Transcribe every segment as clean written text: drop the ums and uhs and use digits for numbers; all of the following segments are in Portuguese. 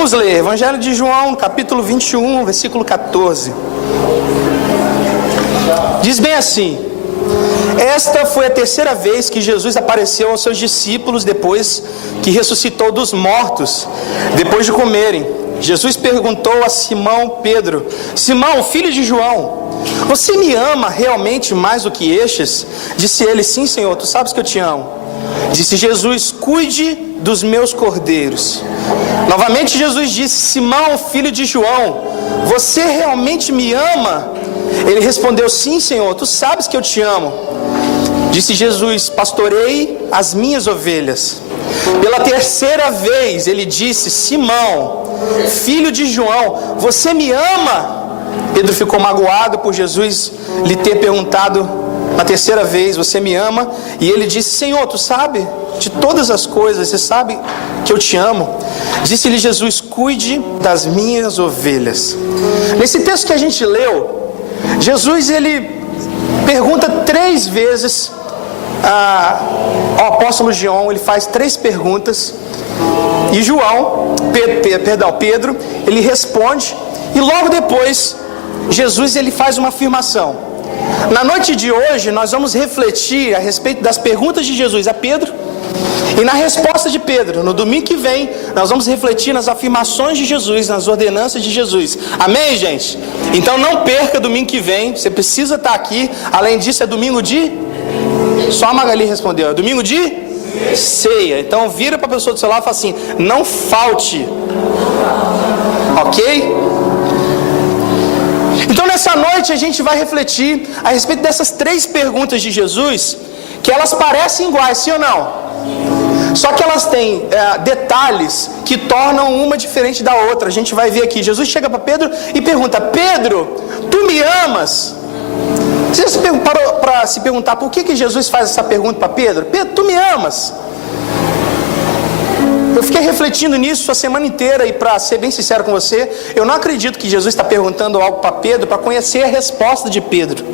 Vamos ler, Evangelho de João, capítulo 21, versículo 14. Diz bem assim: esta foi a terceira vez que Jesus apareceu aos seus discípulos depois que ressuscitou dos mortos, depois de comerem. Jesus perguntou a Simão Pedro: Simão, filho de João, você me ama realmente mais do que estes? Disse ele: sim, Senhor, tu sabes que eu te amo. Disse Jesus: cuide dos meus cordeiros. Novamente Jesus disse: Simão, filho de João, você realmente me ama? Ele respondeu: sim, Senhor, tu sabes que eu te amo. Disse Jesus: pastorei as minhas ovelhas. Pela terceira vez ele disse: Simão, filho de João, você me ama? Pedro ficou magoado por Jesus lhe ter perguntado na terceira vez: você me ama? E ele disse: Senhor, tu sabe de todas as coisas, você sabe que eu te amo. Disse-lhe Jesus: cuide das minhas ovelhas. Nesse texto que a gente leu, Jesus ele pergunta 3 vezes ao apóstolo João. Ele faz 3 perguntas e Pedro, ele responde, e logo depois Jesus ele faz uma afirmação. Na noite de hoje nós vamos refletir a respeito das perguntas de Jesus a Pedro e na resposta de Pedro. No domingo que vem nós vamos refletir nas afirmações de Jesus, nas ordenanças de Jesus. Amém, gente? Então não perca domingo que vem, você precisa estar aqui. Além disso é domingo de... Só a Magali respondeu, é domingo de ceia. Então vira para a pessoa do seu lado e fala assim: não falte. Ok? Então nessa noite a gente vai refletir a respeito dessas 3 perguntas de Jesus, que elas parecem iguais, sim ou não? Só que elas têm detalhes que tornam uma diferente da outra. A gente vai ver aqui, Jesus chega para Pedro e pergunta: Pedro, tu me amas? Você já parou para se perguntar por que Jesus faz essa pergunta para Pedro? Pedro, tu me amas? Eu fiquei refletindo nisso a semana inteira e, para ser bem sincero com você, eu não acredito que Jesus está perguntando algo para Pedro para conhecer a resposta de Pedro.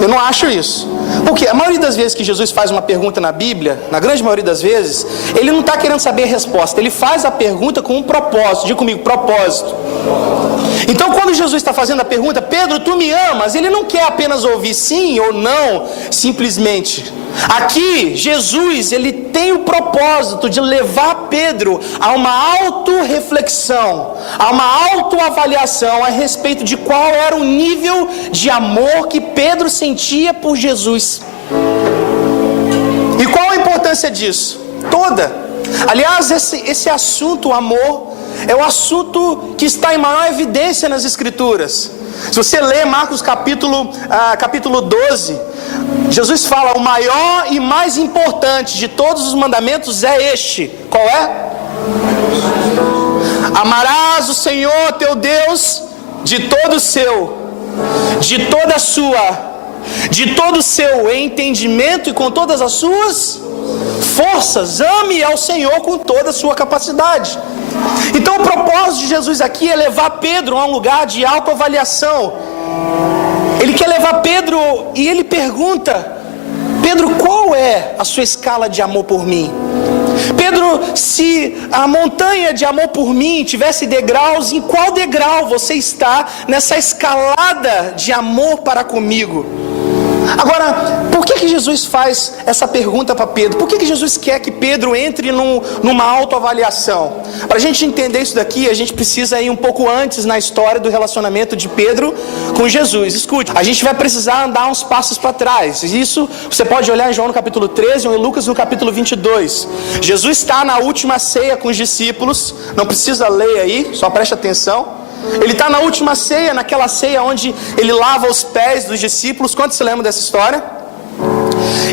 Eu não acho isso. Porque a maioria das vezes que Jesus faz uma pergunta na Bíblia, na grande maioria das vezes, ele não está querendo saber a resposta. Ele faz a pergunta com um propósito. Diga comigo, propósito. Então quando Jesus está fazendo a pergunta: Pedro, tu me amas? Ele não quer apenas ouvir sim ou não, simplesmente. Aqui Jesus ele tem o propósito de levar Pedro a uma autorreflexão, a uma autoavaliação a respeito de qual era o nível de amor que Pedro sentia por Jesus. E qual a importância disso? Toda. Aliás, esse assunto, o amor, é o assunto que está em maior evidência nas Escrituras. Se você ler Marcos capítulo 12, Jesus fala: o maior e mais importante de todos os mandamentos é este. Qual é? Amarás o Senhor teu Deus de todo o seu, de toda a sua, de todo o seu entendimento e com todas as suas forças. Ame ao Senhor com toda a sua capacidade. Então o propósito de Jesus aqui é levar Pedro a um lugar de autoavaliação. Ele quer levar Pedro e ele pergunta: Pedro, qual é a sua escala de amor por mim? Pedro, se a montanha de amor por mim tivesse degraus, em qual degrau você está nessa escalada de amor para comigo? Agora, por que Jesus faz essa pergunta para Pedro? Por que Jesus quer que Pedro entre numa autoavaliação? Para a gente entender isso daqui, a gente precisa ir um pouco antes na história do relacionamento de Pedro com Jesus. Escute, a gente vai precisar andar uns passos para trás. Isso você pode olhar em João no capítulo 13 ou em Lucas no capítulo 22. Jesus está na última ceia com os discípulos. Não precisa ler aí, só preste atenção. Ele está na última ceia, naquela ceia onde ele lava os pés dos discípulos. Quantos se lembram dessa história?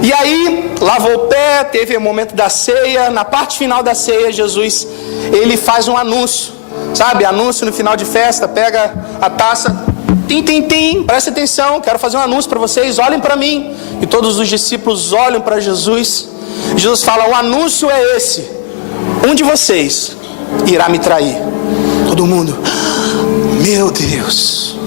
E aí, lavou o pé, teve o momento da ceia. Na parte final da ceia, Jesus, ele faz um anúncio. Sabe, anúncio no final de festa, pega a taça. Tim, tim, tim, presta atenção, quero fazer um anúncio para vocês, olhem para mim. E todos os discípulos olham para Jesus. Jesus fala: o anúncio é esse: um de vocês irá me trair. Todo mundo: meu Deus.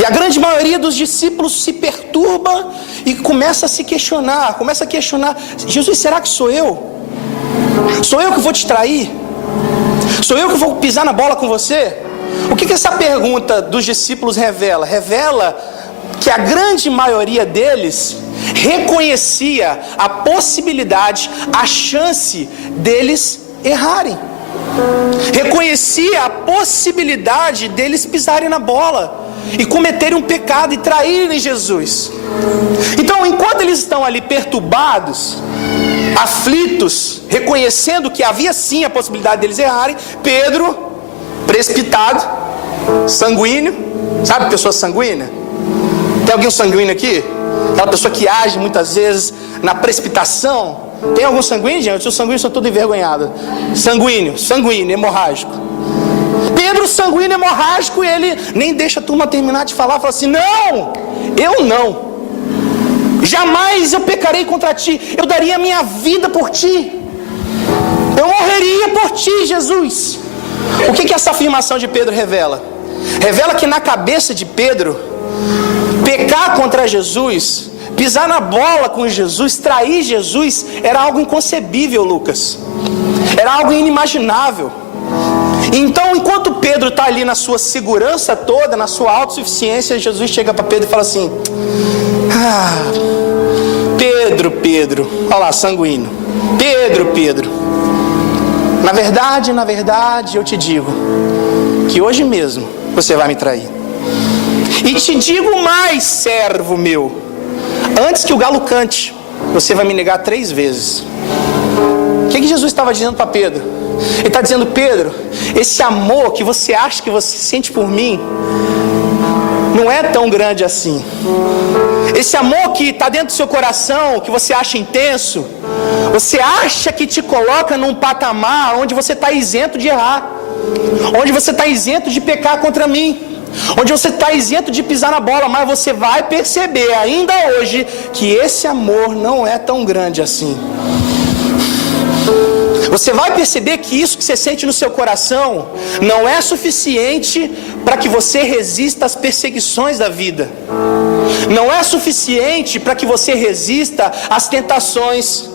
E a grande maioria dos discípulos se perturba e começa a se questionar, Jesus, será que sou eu? Sou eu que vou te trair? Sou eu que vou pisar na bola com você? O que essa pergunta dos discípulos revela? Revela que a grande maioria deles reconhecia a possibilidade, a chance deles errarem. Reconhecia a possibilidade deles pisarem na bola e cometerem um pecado e traírem Jesus. Então, enquanto eles estão ali perturbados, aflitos, reconhecendo que havia sim a possibilidade deles errarem, Pedro, precipitado, sanguíneo, sabe pessoa sanguínea? Tem alguém sanguíneo aqui? Aquela pessoa que age muitas vezes na precipitação. Tem algum sanguíneo, gente? Os sanguíneos são todos envergonhados. Sanguíneo, hemorrágico. Pedro, sanguíneo, hemorrágico, ele nem deixa a turma terminar de falar. Fala assim: não, eu não. Jamais eu pecarei contra ti. Eu daria a minha vida por ti. Eu morreria por ti, Jesus. O que essa afirmação de Pedro revela? Revela que na cabeça de Pedro, pecar contra Jesus, pisar na bola com Jesus, trair Jesus, era algo inconcebível, Lucas. Era algo inimaginável. Então, enquanto Pedro está ali na sua segurança toda, na sua autossuficiência, Jesus chega para Pedro e fala assim: Pedro, olha lá, sanguíneo. Pedro, na verdade, eu te digo que hoje mesmo você vai me trair. E te digo mais, servo meu, antes que o galo cante, você vai me negar 3 vezes. O que Jesus estava dizendo para Pedro? Ele está dizendo: Pedro, esse amor que você acha que você sente por mim não é tão grande assim. Esse amor que está dentro do seu coração, que você acha intenso, você acha que te coloca num patamar onde você está isento de errar, onde você está isento de pecar contra mim, onde você está isento de pisar na bola. Mas você vai perceber ainda hoje que esse amor não é tão grande assim. Você vai perceber que isso que você sente no seu coração não é suficiente para que você resista às perseguições da vida. Não é suficiente para que você resista às tentações,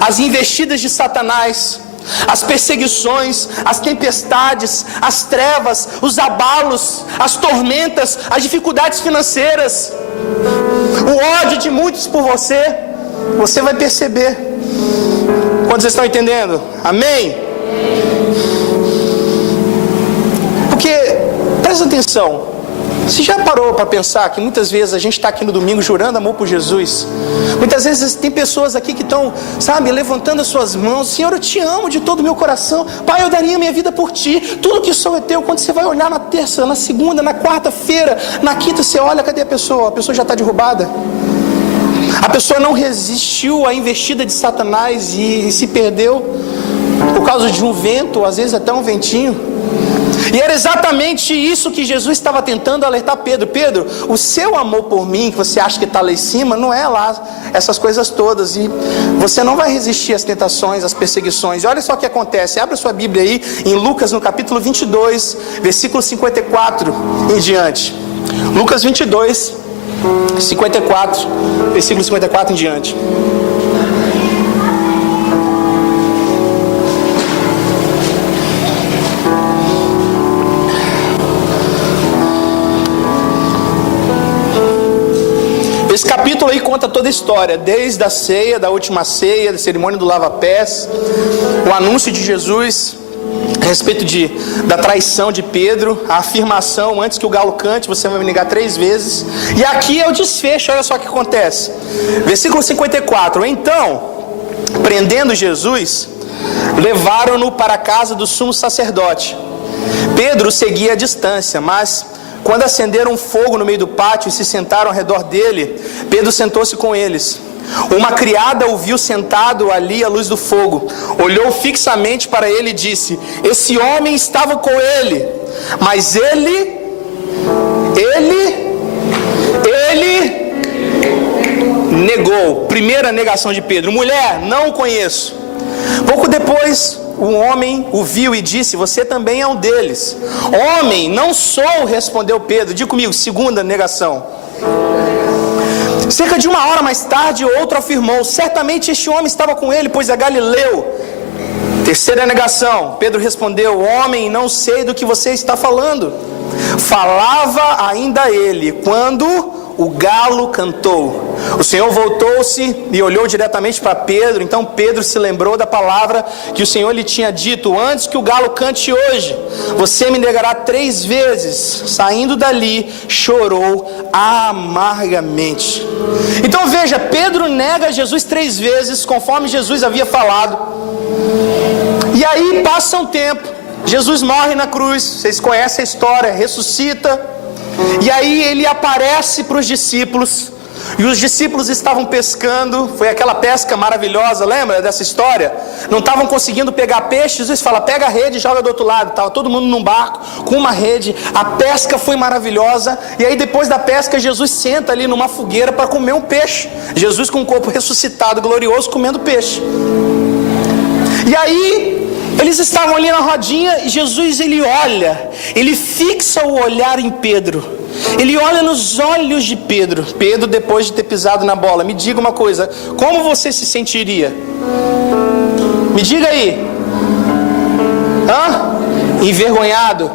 às investidas de Satanás, às perseguições, às tempestades, às trevas, os abalos, as tormentas, as dificuldades financeiras, o ódio de muitos por você. Você vai perceber. Quantos estão entendendo? Amém? Porque, presta atenção, você já parou para pensar que muitas vezes a gente está aqui no domingo jurando amor por Jesus? Muitas vezes tem pessoas aqui que estão, sabe, levantando as suas mãos: Senhor, eu te amo de todo o meu coração. Pai, eu daria minha vida por ti. Tudo que sou é teu. Quando você vai olhar na terça, na segunda, na quarta-feira, na quinta, você olha, cadê a pessoa? A pessoa já está derrubada. A pessoa não resistiu à investida de Satanás e se perdeu por causa de um vento, às vezes até um ventinho. E era exatamente isso que Jesus estava tentando alertar Pedro: Pedro, o seu amor por mim, que você acha que está lá em cima, não é lá essas coisas todas. E você não vai resistir às tentações, às perseguições. E olha só o que acontece. Abre a sua Bíblia aí em Lucas, no capítulo 22, versículo 54 em diante. Lucas 22, 54, versículo 54 em diante. Esse capítulo aí conta toda a história, desde a ceia, da última ceia, da cerimônia do lava-pés, o anúncio de Jesus a respeito da traição de Pedro, a afirmação: antes que o galo cante, você vai me negar 3 vezes. E aqui é o desfecho. Olha só o que acontece. Versículo 54. Então, prendendo Jesus, levaram-no para a casa do sumo sacerdote. Pedro seguia à distância, mas quando acenderam um fogo no meio do pátio e se sentaram ao redor dele, Pedro sentou-se com eles. Uma criada o viu sentado ali à luz do fogo, olhou fixamente para ele e disse: esse homem estava com ele. Mas ele negou. Primeira negação de Pedro: mulher, não o conheço. Pouco depois, o homem o viu e disse: você também é um deles. Homem, não sou, respondeu Pedro. Diga comigo, segunda negação. Cerca de 1 hora mais tarde, outro afirmou: certamente este homem estava com ele, pois é Galileu. Terceira negação, Pedro respondeu: homem, não sei do que você está falando. Falava ainda ele, quando o galo cantou. O Senhor voltou-se e olhou diretamente para Pedro. Então Pedro se lembrou da palavra que o Senhor lhe tinha dito: antes que o galo cante hoje, você me negará 3 vezes. Saindo dali, chorou amargamente. Então veja, Pedro nega Jesus 3 vezes, conforme Jesus havia falado. E aí passa um tempo, Jesus morre na cruz, vocês conhecem a história, ressuscita. E aí ele aparece para os discípulos, e os discípulos estavam pescando. Foi aquela pesca maravilhosa, lembra dessa história? Não estavam conseguindo pegar peixe. Jesus fala: pega a rede e joga do outro lado. Estava todo mundo num barco com uma rede. A pesca foi maravilhosa. E aí depois da pesca, Jesus senta ali numa fogueira para comer um peixe. Jesus com o corpo ressuscitado, glorioso, comendo peixe. E aí eles estavam ali na rodinha, e Jesus ele olha, ele fixa o olhar em Pedro, ele olha nos olhos de Pedro. Pedro, depois de ter pisado na bola, me diga uma coisa, como você se sentiria? Me diga aí. Envergonhado,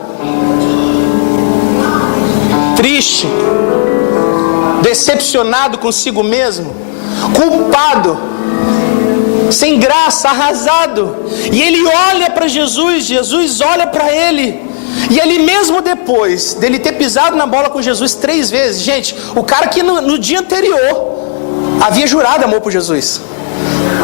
triste, decepcionado consigo mesmo, culpado, sem graça, arrasado. E ele olha para Jesus, Jesus olha para ele. E ele mesmo depois dele ter pisado na bola com Jesus 3 vezes, gente, o cara que no dia anterior havia jurado amor por Jesus.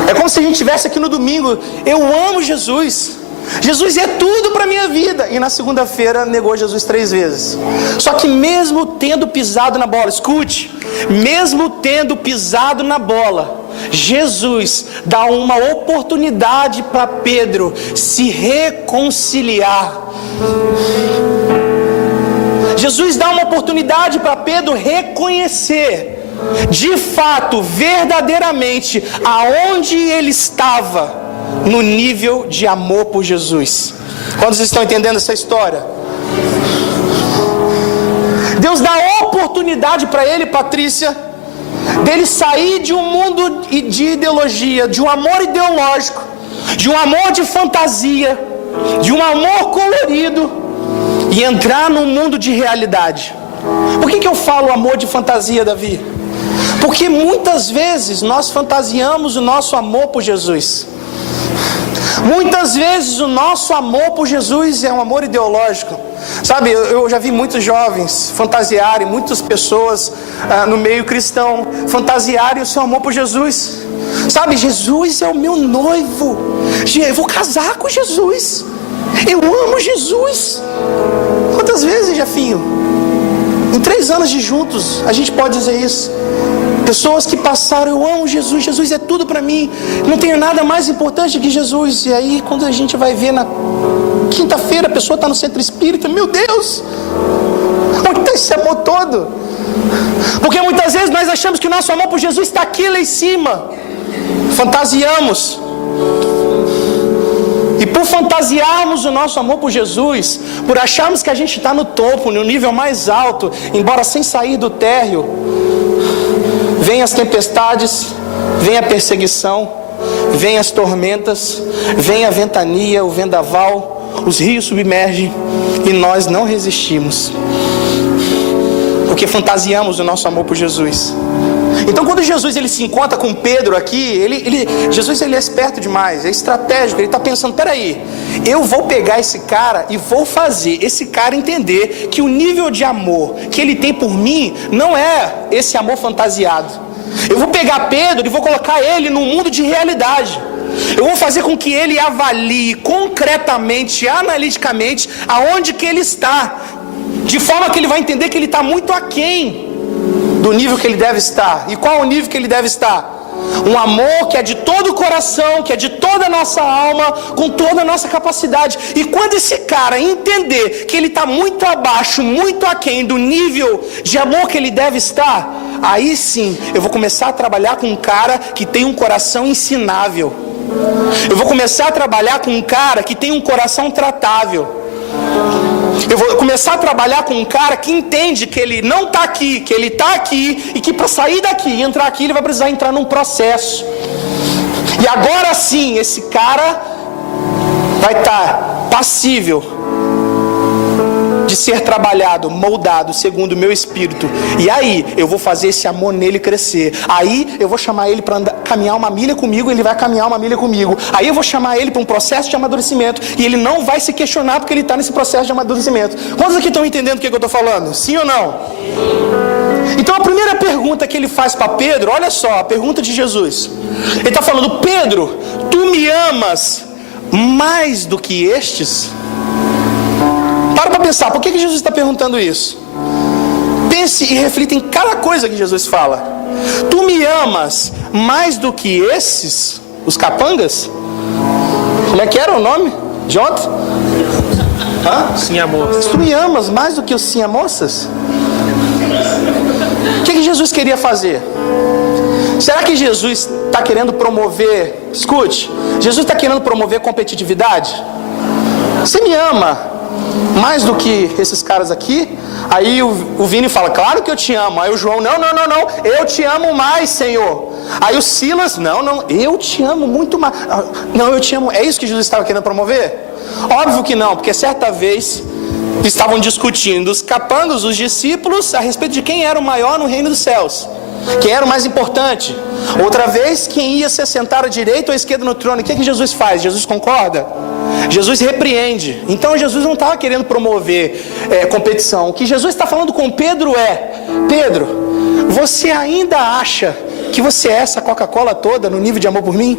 É como se a gente estivesse aqui no domingo: eu amo Jesus, Jesus é tudo para a minha vida. E na segunda-feira negou Jesus 3 vezes. Só que mesmo tendo pisado na bola, escute, mesmo tendo pisado na bola, Jesus dá uma oportunidade para Pedro se reconciliar. Jesus dá uma oportunidade para Pedro reconhecer de fato, verdadeiramente, aonde ele estava no nível de amor por Jesus. Quantos estão entendendo essa história? Deus dá oportunidade para ele, Patrícia, dele sair de um mundo de ideologia, de um amor ideológico, de um amor de fantasia, de um amor colorido, e entrar num mundo de realidade. Por que eu falo amor de fantasia, Davi? Porque muitas vezes nós fantasiamos o nosso amor por Jesus. Muitas vezes o nosso amor por Jesus é um amor ideológico. Sabe, eu já vi muitos jovens fantasiarem, muitas pessoas no meio cristão fantasiarem o seu amor por Jesus. Sabe, Jesus é o meu noivo, eu vou casar com Jesus, eu amo Jesus. Quantas vezes, Jefinho? Em 3 anos de juntos, a gente pode dizer isso. Pessoas que passaram: eu amo Jesus, Jesus é tudo para mim, não tenho nada mais importante que Jesus. E aí quando a gente vai ver na quinta-feira, a pessoa está no centro espírita: meu Deus, onde está esse amor todo? Porque muitas vezes nós achamos que o nosso amor por Jesus está aqui lá em cima. Fantasiamos. E por fantasiarmos o nosso amor por Jesus, por acharmos que a gente está no topo, no nível mais alto, embora sem sair do térreo, vem as tempestades, vem a perseguição, vem as tormentas, vem a ventania, o vendaval, os rios submergem e nós não resistimos, porque fantasiamos o nosso amor por Jesus. Então quando Jesus ele se encontra com Pedro aqui, Jesus ele é esperto demais, é estratégico. Ele está pensando: peraí, eu vou pegar esse cara e vou fazer esse cara entender que o nível de amor que ele tem por mim não é esse amor fantasiado. Eu vou pegar Pedro e vou colocar ele num mundo de realidade. Eu vou fazer com que ele avalie concretamente, analiticamente, aonde que ele está, de forma que ele vai entender que ele está muito aquém do nível que ele deve estar. E qual o nível que ele deve estar? Um amor que é de todo o coração, que é de toda a nossa alma, com toda a nossa capacidade. E quando esse cara entender que ele está muito abaixo, muito aquém do nível de amor que ele deve estar, aí sim eu vou começar a trabalhar com um cara que tem um coração ensinável. Eu vou começar a trabalhar com um cara que tem um coração tratável. Eu vou começar a trabalhar com um cara que entende que ele não está aqui, que ele está aqui, e que para sair daqui e entrar aqui, ele vai precisar entrar num processo. E agora sim, esse cara vai estar passível de ser trabalhado, moldado segundo o meu espírito. E aí eu vou fazer esse amor nele crescer. Aí eu vou chamar ele para caminhar uma milha comigo, ele vai caminhar uma milha comigo. Aí eu vou chamar ele para um processo de amadurecimento e ele não vai se questionar porque ele está nesse processo de amadurecimento. Quantos aqui estão entendendo o que eu estou falando? Sim ou não? Então a primeira pergunta que ele faz para Pedro, olha só, a pergunta de Jesus. Ele está falando: Pedro, tu me amas mais do que estes? Para pensar, por que Jesus está perguntando isso? Pense e reflita em cada coisa que Jesus fala. Tu me amas mais do que esses, os capangas? Como é que era o nome de ontem? Sim, amor. Tu me amas mais do que os sim, moças? O que Jesus queria fazer? Será que Jesus está querendo promover? Escute, Jesus está querendo promover competitividade? Você me ama mais do que esses caras aqui? Aí o Vini fala: claro que eu te amo. Aí o João: não, eu te amo mais, Senhor. Aí o Silas: não, eu te amo muito mais. Não, eu te amo. É isso que Jesus estava querendo promover? Óbvio que não, porque certa vez estavam discutindo os capangas, os discípulos, a respeito de quem era o maior no reino dos céus, quem era o mais importante. Outra vez, quem ia se sentar à direita ou à esquerda no trono. O que Jesus faz? Jesus concorda? Jesus repreende. Então Jesus não estava querendo promover competição. O que Jesus está falando com Pedro é: Pedro, você ainda acha que você é essa Coca-Cola toda no nível de amor por mim?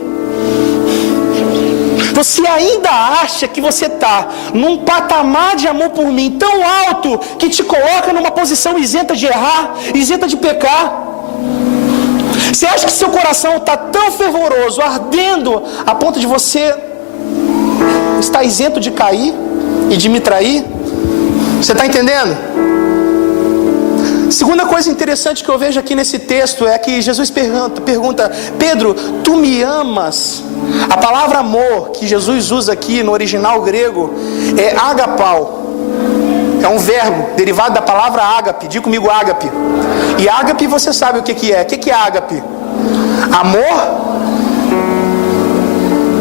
Você ainda acha que você está num patamar de amor por mim tão alto que te coloca numa posição isenta de errar, isenta de pecar? Você acha que seu coração está tão fervoroso, ardendo, a ponto de você estar isento de cair e de me trair? Você está entendendo? Segunda coisa interessante que eu vejo aqui nesse texto é que Jesus pergunta: Pedro, tu me amas? A palavra amor que Jesus usa aqui no original grego é agapau. É um verbo derivado da palavra ágape. Diga comigo, ágape. E ágape você sabe o que é. O que é ágape? Amor?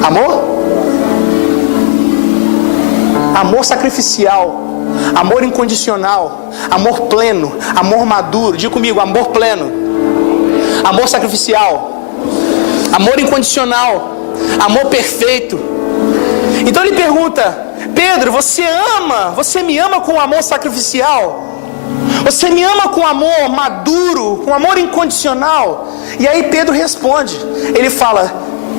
Amor? Amor sacrificial, amor incondicional, amor pleno, amor maduro. Diga comigo, amor pleno, amor sacrificial, amor incondicional, amor perfeito. Então ele pergunta: Pedro, você me ama com amor sacrificial? Você me ama com amor maduro, com amor incondicional? E aí Pedro responde, ele fala: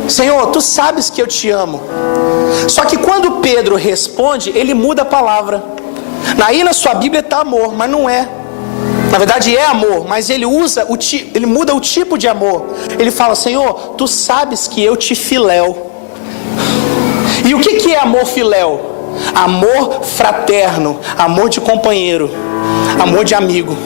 Senhor, tu sabes que eu te amo. Só que quando Pedro responde, ele muda a palavra. Aí na sua Bíblia está amor, mas não é. Na verdade é amor, mas ele muda o tipo de amor. Ele fala: Senhor, tu sabes que eu te filéu. E o que é amor filéu? Amor fraterno, amor de companheiro, amor de amigo.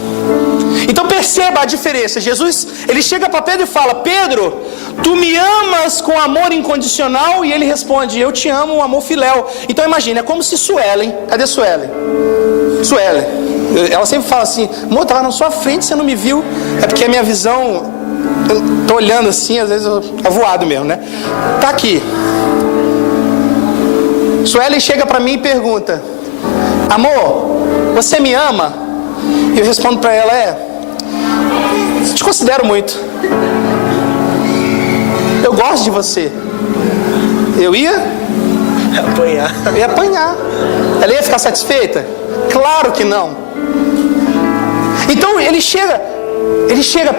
Então perceba a diferença. Jesus, ele chega para Pedro e fala: Pedro, tu me amas com amor incondicional? E ele responde: eu te amo, um amor filéu. Então imagina, é como se Suelen, cadê Suelen? Suelen, ela sempre fala assim: amor, estava na sua frente, você não me viu. É porque a minha visão, eu tô olhando assim, às vezes eu tô voado mesmo, né? Tá aqui. Suelen chega para mim e pergunta: amor, você me ama? E eu respondo para ela: te considero muito. Eu gosto de você. Eu ia apanhar. Eu ia apanhar. Ela ia ficar satisfeita? Claro que não. Então ele chega: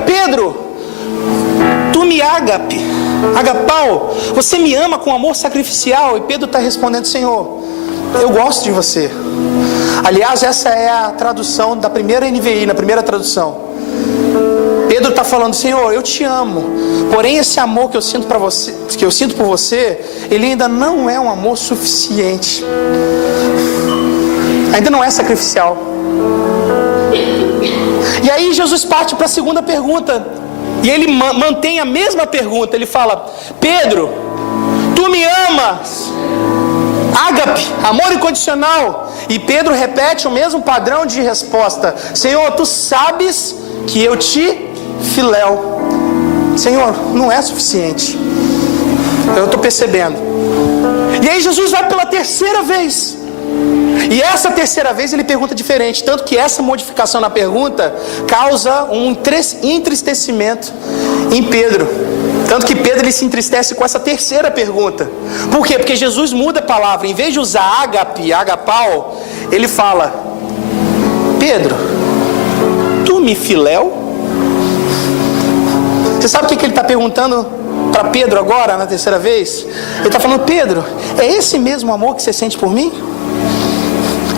Pedro, tu me agapau, você me ama com amor sacrificial? E Pedro está respondendo: Senhor, eu gosto de você. Aliás, essa é a tradução da primeira NVI, na primeira tradução. Pedro está falando: Senhor, eu te amo. Porém, esse amor que eu sinto para você, que eu sinto por você, ele ainda não é um amor suficiente. Ainda não é sacrificial. E aí Jesus parte para a segunda pergunta. E ele mantém a mesma pergunta. Ele fala: Pedro, tu me amas? Ágape, amor incondicional. E Pedro repete o mesmo padrão de resposta: Senhor, tu sabes que eu te filéu. Senhor, não é suficiente. Eu estou percebendo. E aí Jesus vai pela terceira vez. E essa terceira vez ele pergunta diferente. Tanto que essa modificação na pergunta causa um entristecimento em Pedro. Tanto que Pedro ele se entristece com essa terceira pergunta. Por quê? Porque Jesus muda a palavra. Em vez de usar ágape, agapau, ele fala: Pedro, tu me filéu? Você sabe o que ele está perguntando para Pedro agora, na terceira vez? Ele está falando: Pedro, é esse mesmo amor que você sente por mim?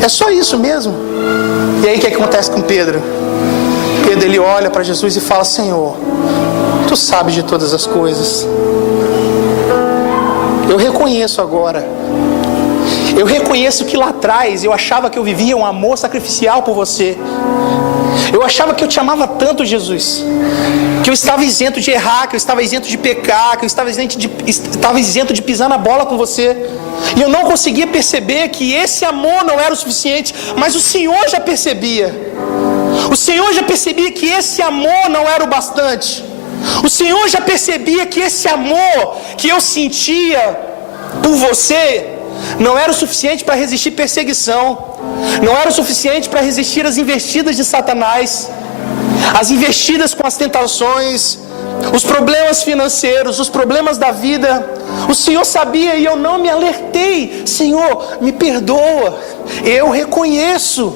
É só isso mesmo? E aí o que acontece com Pedro? Pedro ele olha para Jesus e fala: Senhor, tu sabes de todas as coisas. Eu reconheço agora. Eu reconheço que lá atrás eu achava que eu vivia um amor sacrificial por você. Eu achava que eu te amava tanto, Jesus, que eu estava isento de errar, que eu estava isento de pecar, que eu estava isento de pisar na bola com você. E eu não conseguia perceber que esse amor não era o suficiente, mas o Senhor já percebia. O Senhor já percebia que esse amor não era o bastante. O Senhor já percebia que esse amor que eu sentia por você não era o suficiente para resistir perseguição, não era o suficiente para resistir às investidas de Satanás, as investidas com as tentações, os problemas financeiros, os problemas da vida. O Senhor sabia e eu não me alertei. Senhor, me perdoa, eu reconheço.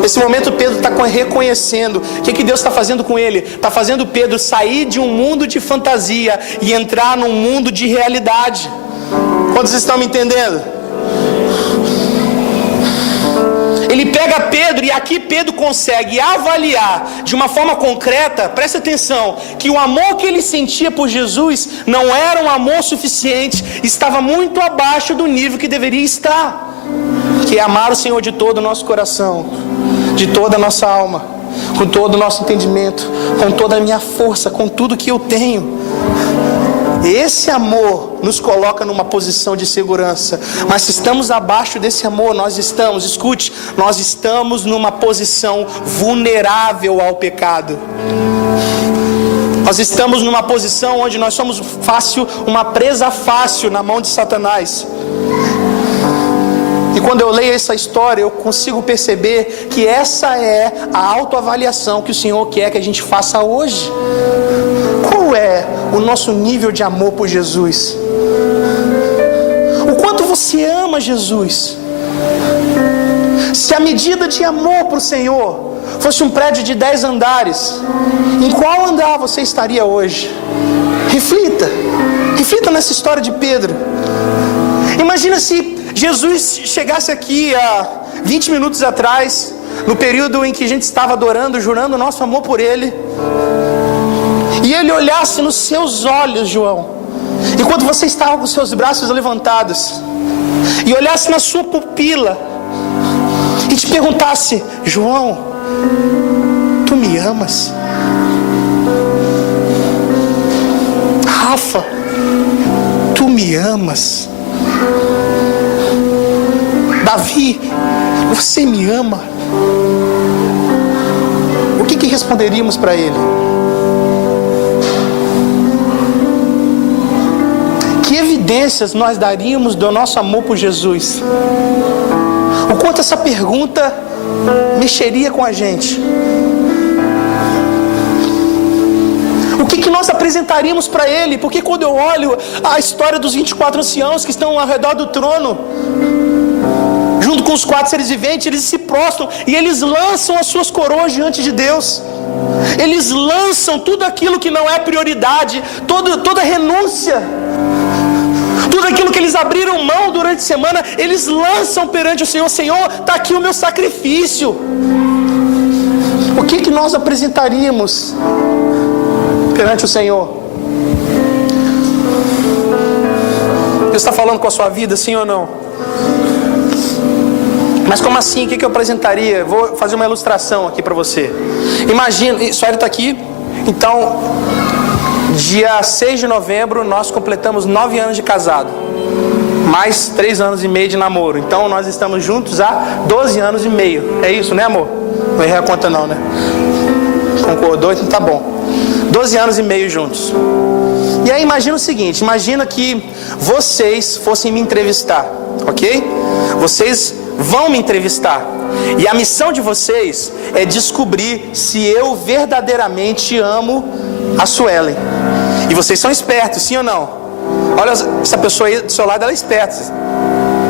Nesse momento Pedro está reconhecendo. O que Deus está fazendo com ele? Está fazendo Pedro sair de um mundo de fantasia e entrar num mundo de realidade. Quantos estão me entendendo? Ele pega Pedro, e aqui Pedro consegue avaliar de uma forma concreta, presta atenção, que o amor que ele sentia por Jesus não era um amor suficiente, estava muito abaixo do nível que deveria estar, que é amar o Senhor de todo o nosso coração, de toda a nossa alma, com todo o nosso entendimento, com toda a minha força, com tudo que eu tenho. Esse amor nos coloca numa posição de segurança. Mas se estamos abaixo desse amor, nós estamos numa posição vulnerável ao pecado. Nós estamos numa posição onde nós somos uma presa fácil na mão de Satanás. E quando eu leio essa história, eu consigo perceber que essa é a autoavaliação que o Senhor quer que a gente faça hoje. Qual é o nosso nível de amor por Jesus? O quanto você ama Jesus? Se a medida de amor por Senhor fosse um prédio de 10 andares, em qual andar você estaria hoje? Reflita nessa história de Pedro. Imagina se Jesus chegasse aqui há 20 minutos atrás, no período em que a gente estava adorando, jurando o nosso amor por Ele, e Ele olhasse nos seus olhos, João, enquanto você estava com os seus braços levantados, e olhasse na sua pupila, e te perguntasse: João, tu me amas? Rafa, tu me amas? Davi, você me ama? O que responderíamos para ele? Que evidências nós daríamos do nosso amor por Jesus? O quanto essa pergunta mexeria com a gente? O que nós apresentaríamos para Ele? Porque quando eu olho a história dos 24 anciãos que estão ao redor do trono, junto com os 4 seres viventes, eles se prostram e eles lançam as suas coroas diante de Deus. Eles lançam tudo aquilo que não é prioridade, toda renúncia, tudo aquilo que eles abriram mão durante a semana, eles lançam perante o Senhor. Senhor, está aqui o meu sacrifício. O que nós apresentaríamos perante o Senhor? Deus está falando com a sua vida, sim ou não? Mas como assim? O que eu apresentaria? Vou fazer uma ilustração aqui para você. Imagina, Sueli está aqui. Então, dia 6 de novembro, nós completamos 9 anos de casado. Mais 3 anos e meio de namoro. Então, nós estamos juntos há 12 anos e meio. É isso, né, amor? Não errei a conta não, né? Concordou? Então tá bom. 12 anos e meio juntos. E aí imagina o seguinte, imagina que vocês fossem me entrevistar, ok? Vocês vão me entrevistar. E a missão de vocês é descobrir se eu verdadeiramente amo a Suelen. E vocês são espertos, sim ou não? Olha, essa pessoa aí do seu lado, ela é esperta.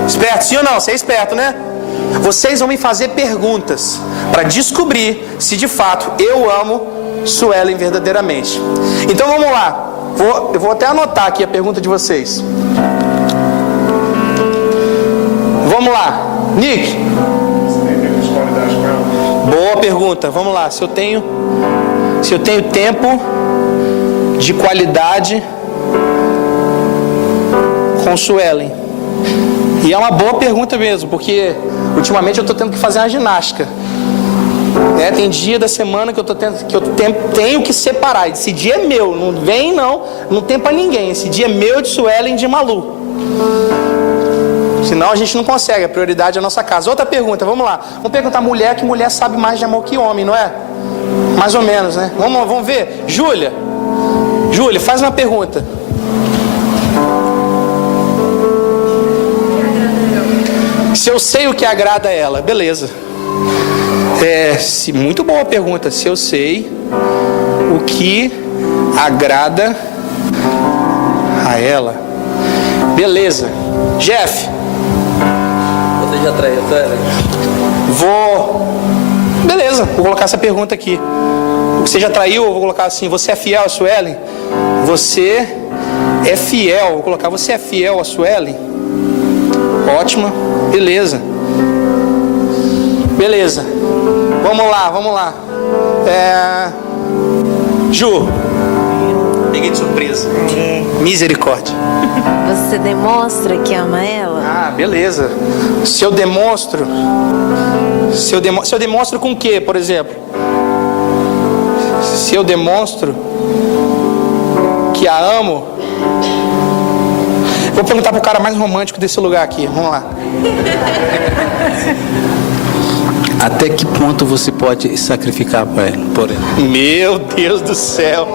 Esperto, sim ou não? Você é esperto, né? Vocês vão me fazer perguntas para descobrir se de fato eu amo Suelen verdadeiramente. Então vamos lá. Eu vou até anotar aqui a pergunta de vocês. Vamos lá. Nick. Boa pergunta. Vamos lá. Se eu tenho tempo de qualidade com Suelen. E é uma boa pergunta mesmo, porque ultimamente eu estou tendo que fazer uma ginástica. Tem dia da semana que eu tenho que separar. Esse dia é meu, não tem para ninguém. Esse dia é meu, de Suelen, de Malu. Senão a gente não consegue, a prioridade é a nossa casa. Outra pergunta, vamos lá. Vamos perguntar a mulher, que mulher sabe mais de amor que homem, não é? Mais ou menos, né? Vamos ver. Júlia, faz uma pergunta. Se eu sei o que agrada a ela, beleza. Muito boa pergunta. Se eu sei o que agrada a ela, beleza. Jeff, você já traiu, beleza, vou colocar essa pergunta aqui. Você já traiu? Eu vou colocar assim: você é fiel a Suelen? Você é fiel? Vou colocar: você é fiel a Suelen? Ótima, beleza. Vamos lá. Ju, peguei de surpresa. Misericórdia. Você demonstra que ama ela? Beleza. Se eu demonstro com o quê, por exemplo? Se eu demonstro que a amo, vou perguntar pro cara mais romântico desse lugar aqui. Vamos lá. Até que ponto você pode sacrificar por ela? Meu Deus do céu.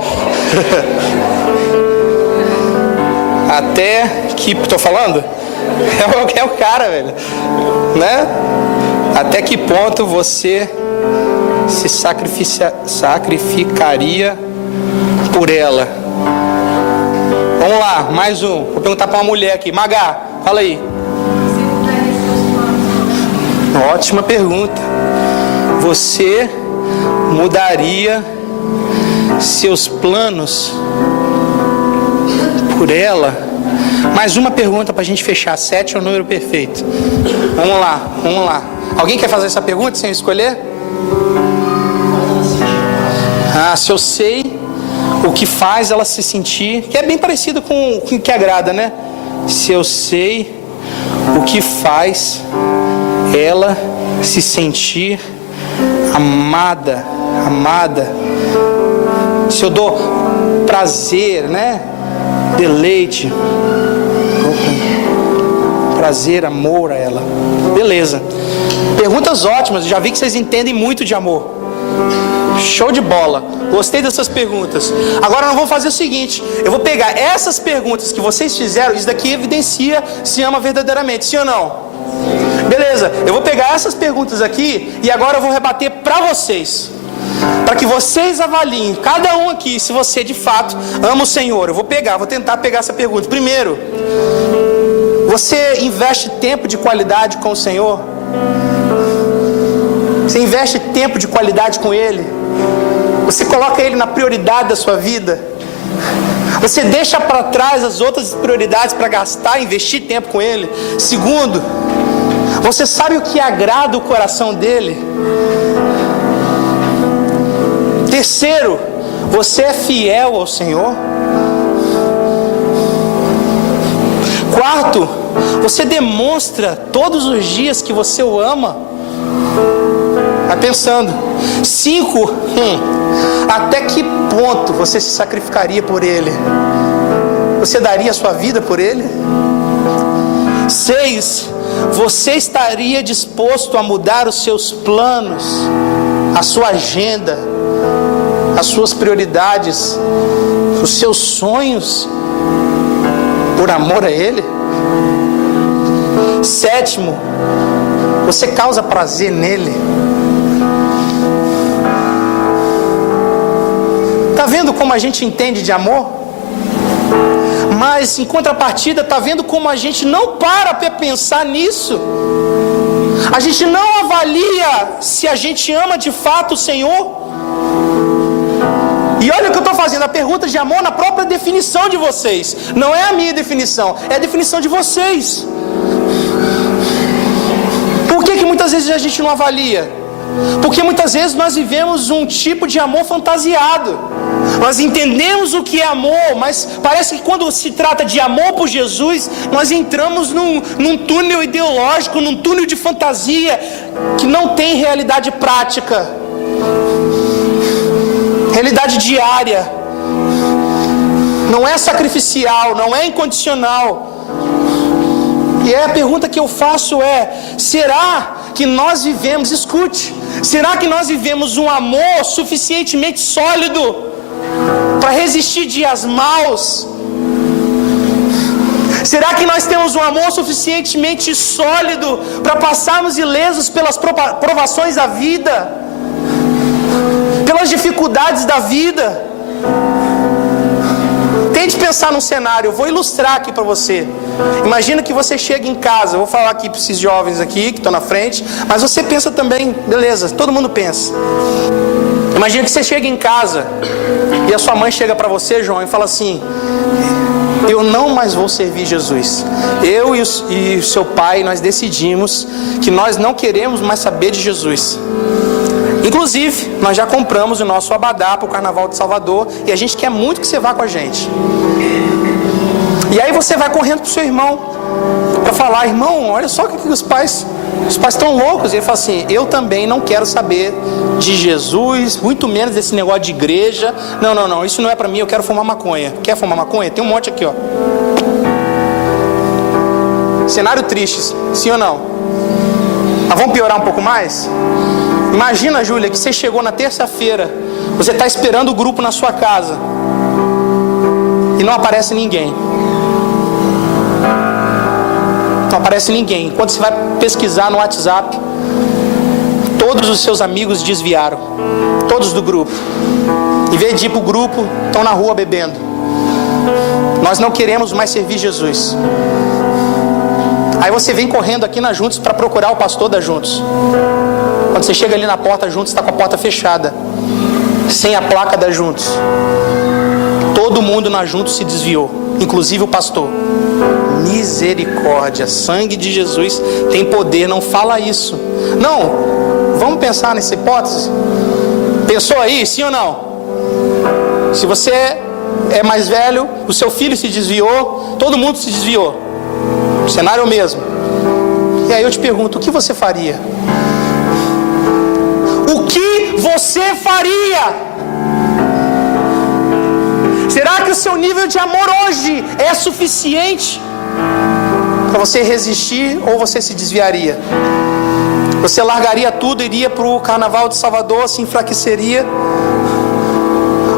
Até que... Tô falando? É o cara, velho. Né? Até que ponto você se sacrificaria por ela? Vamos lá, mais um. Vou perguntar para uma mulher aqui. Magá, fala aí. Ótima pergunta. Você mudaria seus planos por ela? Mais uma pergunta para a gente fechar. 7 é o número perfeito. Vamos lá. Alguém quer fazer essa pergunta sem escolher? Se eu sei o que faz ela se sentir, que é bem parecido com o que agrada, né? Se eu sei o que faz ela se sentir amada, se eu dou prazer, né? Deleite, prazer, amor a ela. Beleza. Perguntas ótimas, já vi que vocês entendem muito de amor. Show de bola. Gostei dessas perguntas. Agora nós vamos fazer o seguinte: eu vou pegar essas perguntas que vocês fizeram. Isso daqui evidencia se ama verdadeiramente, sim ou não? Beleza, eu vou pegar essas perguntas aqui e agora eu vou rebater para vocês, para que vocês avaliem, cada um aqui, se você de fato ama o Senhor. Eu vou tentar pegar essa pergunta. Primeiro, você investe tempo de qualidade com o Senhor? Você investe tempo de qualidade com Ele? Você coloca Ele na prioridade da sua vida? Você deixa para trás as outras prioridades para gastar, investir tempo com Ele? Segundo, você sabe o que agrada o coração dele? Terceiro, você é fiel ao Senhor? Quarto, você demonstra todos os dias que você o ama? Vai pensando. 5, até que ponto você se sacrificaria por ele? Você daria a sua vida por ele? 6, você estaria disposto a mudar os seus planos, a sua agenda, as suas prioridades os seus sonhos por amor a Ele? 7, você causa prazer nele? Está vendo como a gente entende de amor? Mas em contrapartida, está vendo como a gente não para pensar nisso? A gente não avalia se a gente ama de fato o Senhor? E olha o que eu estou fazendo, a pergunta de amor na própria definição de vocês. Não é a minha definição, é a definição de vocês. Por que muitas vezes a gente não avalia? Porque muitas vezes nós vivemos um tipo de amor fantasiado. Nós entendemos o que é amor, mas parece que quando se trata de amor por Jesus, nós entramos num túnel ideológico, num túnel de fantasia, que não tem realidade prática, realidade diária. Não é sacrificial, não é incondicional. E a pergunta que eu faço é: será que nós vivemos, escute, será que nós vivemos um amor suficientemente sólido para resistir dias maus? Será que nós temos um amor suficientemente sólido para passarmos ilesos pelas provações da vida, pelas dificuldades da vida? Tente pensar num cenário, eu vou ilustrar aqui para você. Imagina que você chega em casa, eu vou falar aqui para esses jovens aqui que estão na frente, mas você pensa também, beleza, todo mundo pensa. Imagina que você chega em casa e a sua mãe chega para você, João, e fala assim: eu não mais vou servir Jesus. Eu e o seu pai, nós decidimos que nós não queremos mais saber de Jesus. Inclusive, nós já compramos o nosso abadá para o Carnaval de Salvador e a gente quer muito que você vá com a gente. E aí você vai correndo para o seu irmão para falar: irmão, olha só o que os pais estão loucos. E ele fala assim: eu também não quero saber de Jesus, muito menos desse negócio de igreja. Não, isso não é para mim, eu quero fumar maconha. Quer fumar maconha? Tem um monte aqui, ó. Cenário triste, sim ou não? Mas vamos piorar um pouco mais? Imagina, Júlia, que você chegou na terça-feira, você está esperando o grupo na sua casa e não aparece ninguém. Não aparece ninguém. Quando você vai pesquisar no WhatsApp, todos os seus amigos desviaram, todos do grupo. Em vez de ir para o grupo, estão na rua bebendo. Nós não queremos mais servir Jesus. Aí você vem correndo aqui na Juntos para procurar o pastor da Juntos. Quando você chega ali na porta, Juntos está com a porta fechada, sem a placa da Juntos. Todo mundo na Juntos se desviou, inclusive o pastor. Misericórdia, sangue de Jesus tem poder, não fala isso. Não, vamos pensar nessa hipótese. Pensou aí, sim ou não? Se você é mais velho, o seu filho se desviou, todo mundo se desviou. O cenário é o mesmo. E aí eu te pergunto, o que você faria? O que você faria? Será que o seu nível de amor hoje é suficiente para você resistir, ou você se desviaria? Você largaria tudo, iria para o Carnaval de Salvador, se enfraqueceria?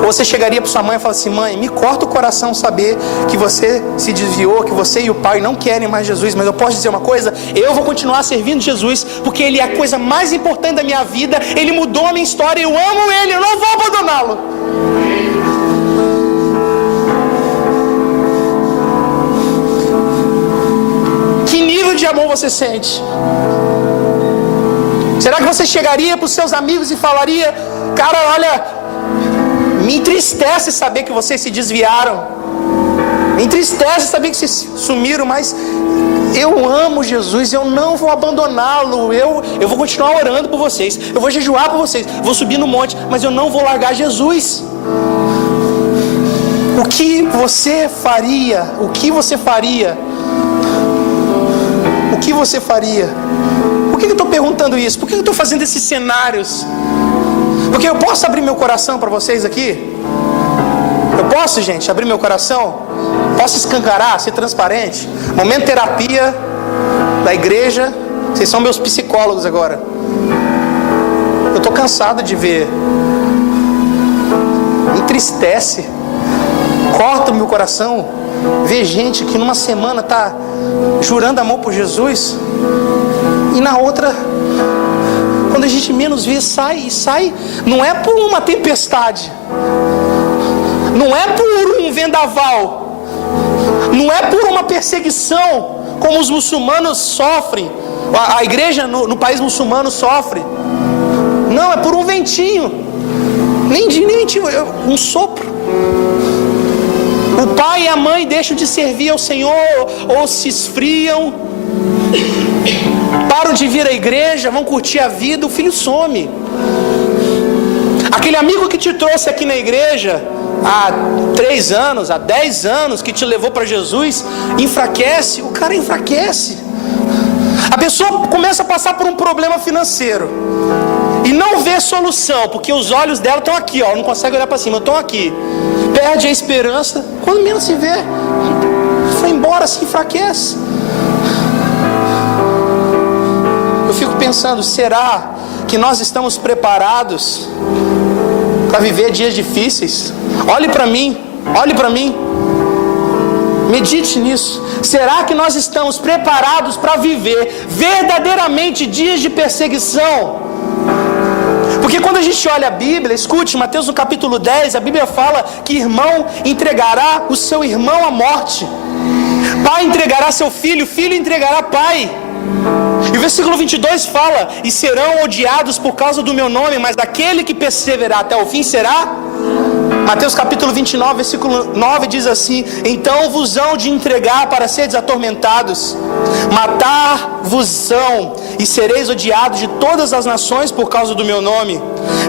Ou você chegaria para sua mãe e falaria assim: mãe, me corta o coração saber que você se desviou, que você e o pai não querem mais Jesus, mas eu posso dizer uma coisa: eu vou continuar servindo Jesus, porque Ele é a coisa mais importante da minha vida, Ele mudou a minha história, eu amo Ele, eu não vou abandoná-lo. Que nível de amor você sente? Será que você chegaria para os seus amigos e falaria: cara, olha, me entristece saber que vocês se desviaram, me entristece saber que vocês sumiram, mas eu amo Jesus, eu não vou abandoná-lo, eu vou continuar orando por vocês, eu vou jejuar por vocês, vou subir no monte, mas eu não vou largar Jesus. O que você faria? O que você faria? O que você faria? Por que eu estou perguntando isso? Por que eu estou fazendo esses cenários? Porque eu posso abrir meu coração para vocês aqui? Eu posso, gente, abrir meu coração? Posso escancarar, ser transparente? Momento terapia da igreja. Vocês são meus psicólogos agora. Eu estou cansado de ver. Me entristece Corta o meu coração ver gente que numa semana está jurando amor por Jesus e na outra, quando a gente menos vê, sai, não é por uma tempestade, não é por um vendaval, não é por uma perseguição como os muçulmanos sofrem, a igreja no país muçulmano sofre. Não, é por um ventinho, nem ventinho, um sopro. O pai e a mãe deixam de servir ao Senhor ou se esfriam, param de vir à igreja, vão curtir a vida, o filho some. Aquele amigo que te trouxe aqui na igreja há 3 anos, há 10 anos, que te levou para Jesus, enfraquece, o cara enfraquece. A pessoa começa a passar por um problema financeiro e não vê solução, porque os olhos dela estão aqui, ó, não consegue olhar para cima, estão aqui. Perde a esperança, quando menos se vê, foi embora, se enfraquece. Eu fico pensando, será que nós estamos preparados para viver dias difíceis? Olhe para mim, medite nisso. Será que nós estamos preparados para viver verdadeiramente dias de perseguição? Porque quando a gente olha a Bíblia, escute, Mateus no capítulo 10, a Bíblia fala que irmão entregará o seu irmão à morte, pai entregará seu filho, filho entregará pai. E o versículo 22 fala: e serão odiados por causa do meu nome, mas aquele que perseverar até o fim será. Mateus capítulo 29, versículo 9 diz assim: então vos hão de entregar para seres atormentados, matar-vos-ão, e sereis odiados de todas as nações por causa do meu nome.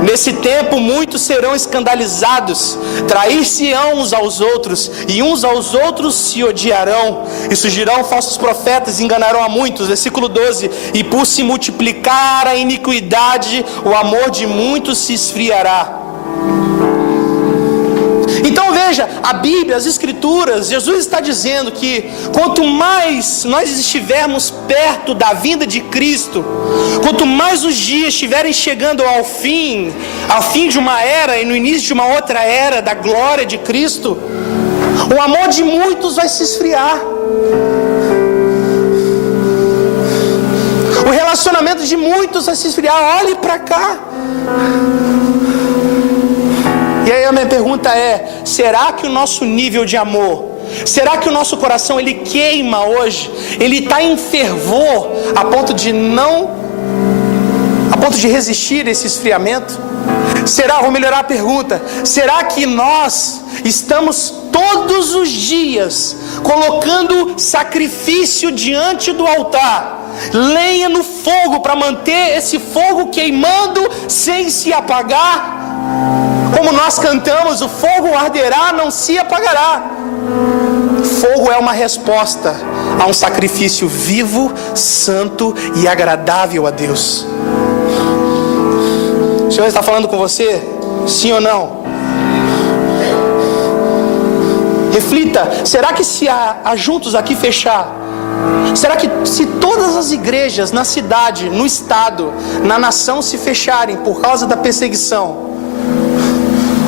Nesse tempo muitos serão escandalizados, trair-se-ão uns aos outros, e uns aos outros se odiarão, e surgirão falsos profetas e enganarão a muitos. Versículo 12: e por se multiplicar a iniquidade, o amor de muitos se esfriará. Então veja, a Bíblia, as Escrituras, Jesus está dizendo que quanto mais nós estivermos perto da vinda de Cristo, quanto mais os dias estiverem chegando ao fim de uma era e no início de uma outra era da glória de Cristo, o amor de muitos vai se esfriar, o relacionamento de muitos vai se esfriar. Olhe para cá. E aí a minha pergunta é: será que o nosso nível de amor, será que o nosso coração ele queima hoje? Ele está em fervor a ponto de resistir a esse esfriamento? Será, vou melhorar a pergunta, será que nós estamos todos os dias colocando sacrifício diante do altar, lenha no fogo para manter esse fogo queimando sem se apagar? Como nós cantamos, o fogo arderá, não se apagará. Fogo é uma resposta a um sacrifício vivo, santo e agradável a Deus. O Senhor está falando com você? Sim ou não? Reflita, será que se a juntos aqui fechar, será que se todas as igrejas na cidade, no estado, na nação se fecharem por causa da perseguição,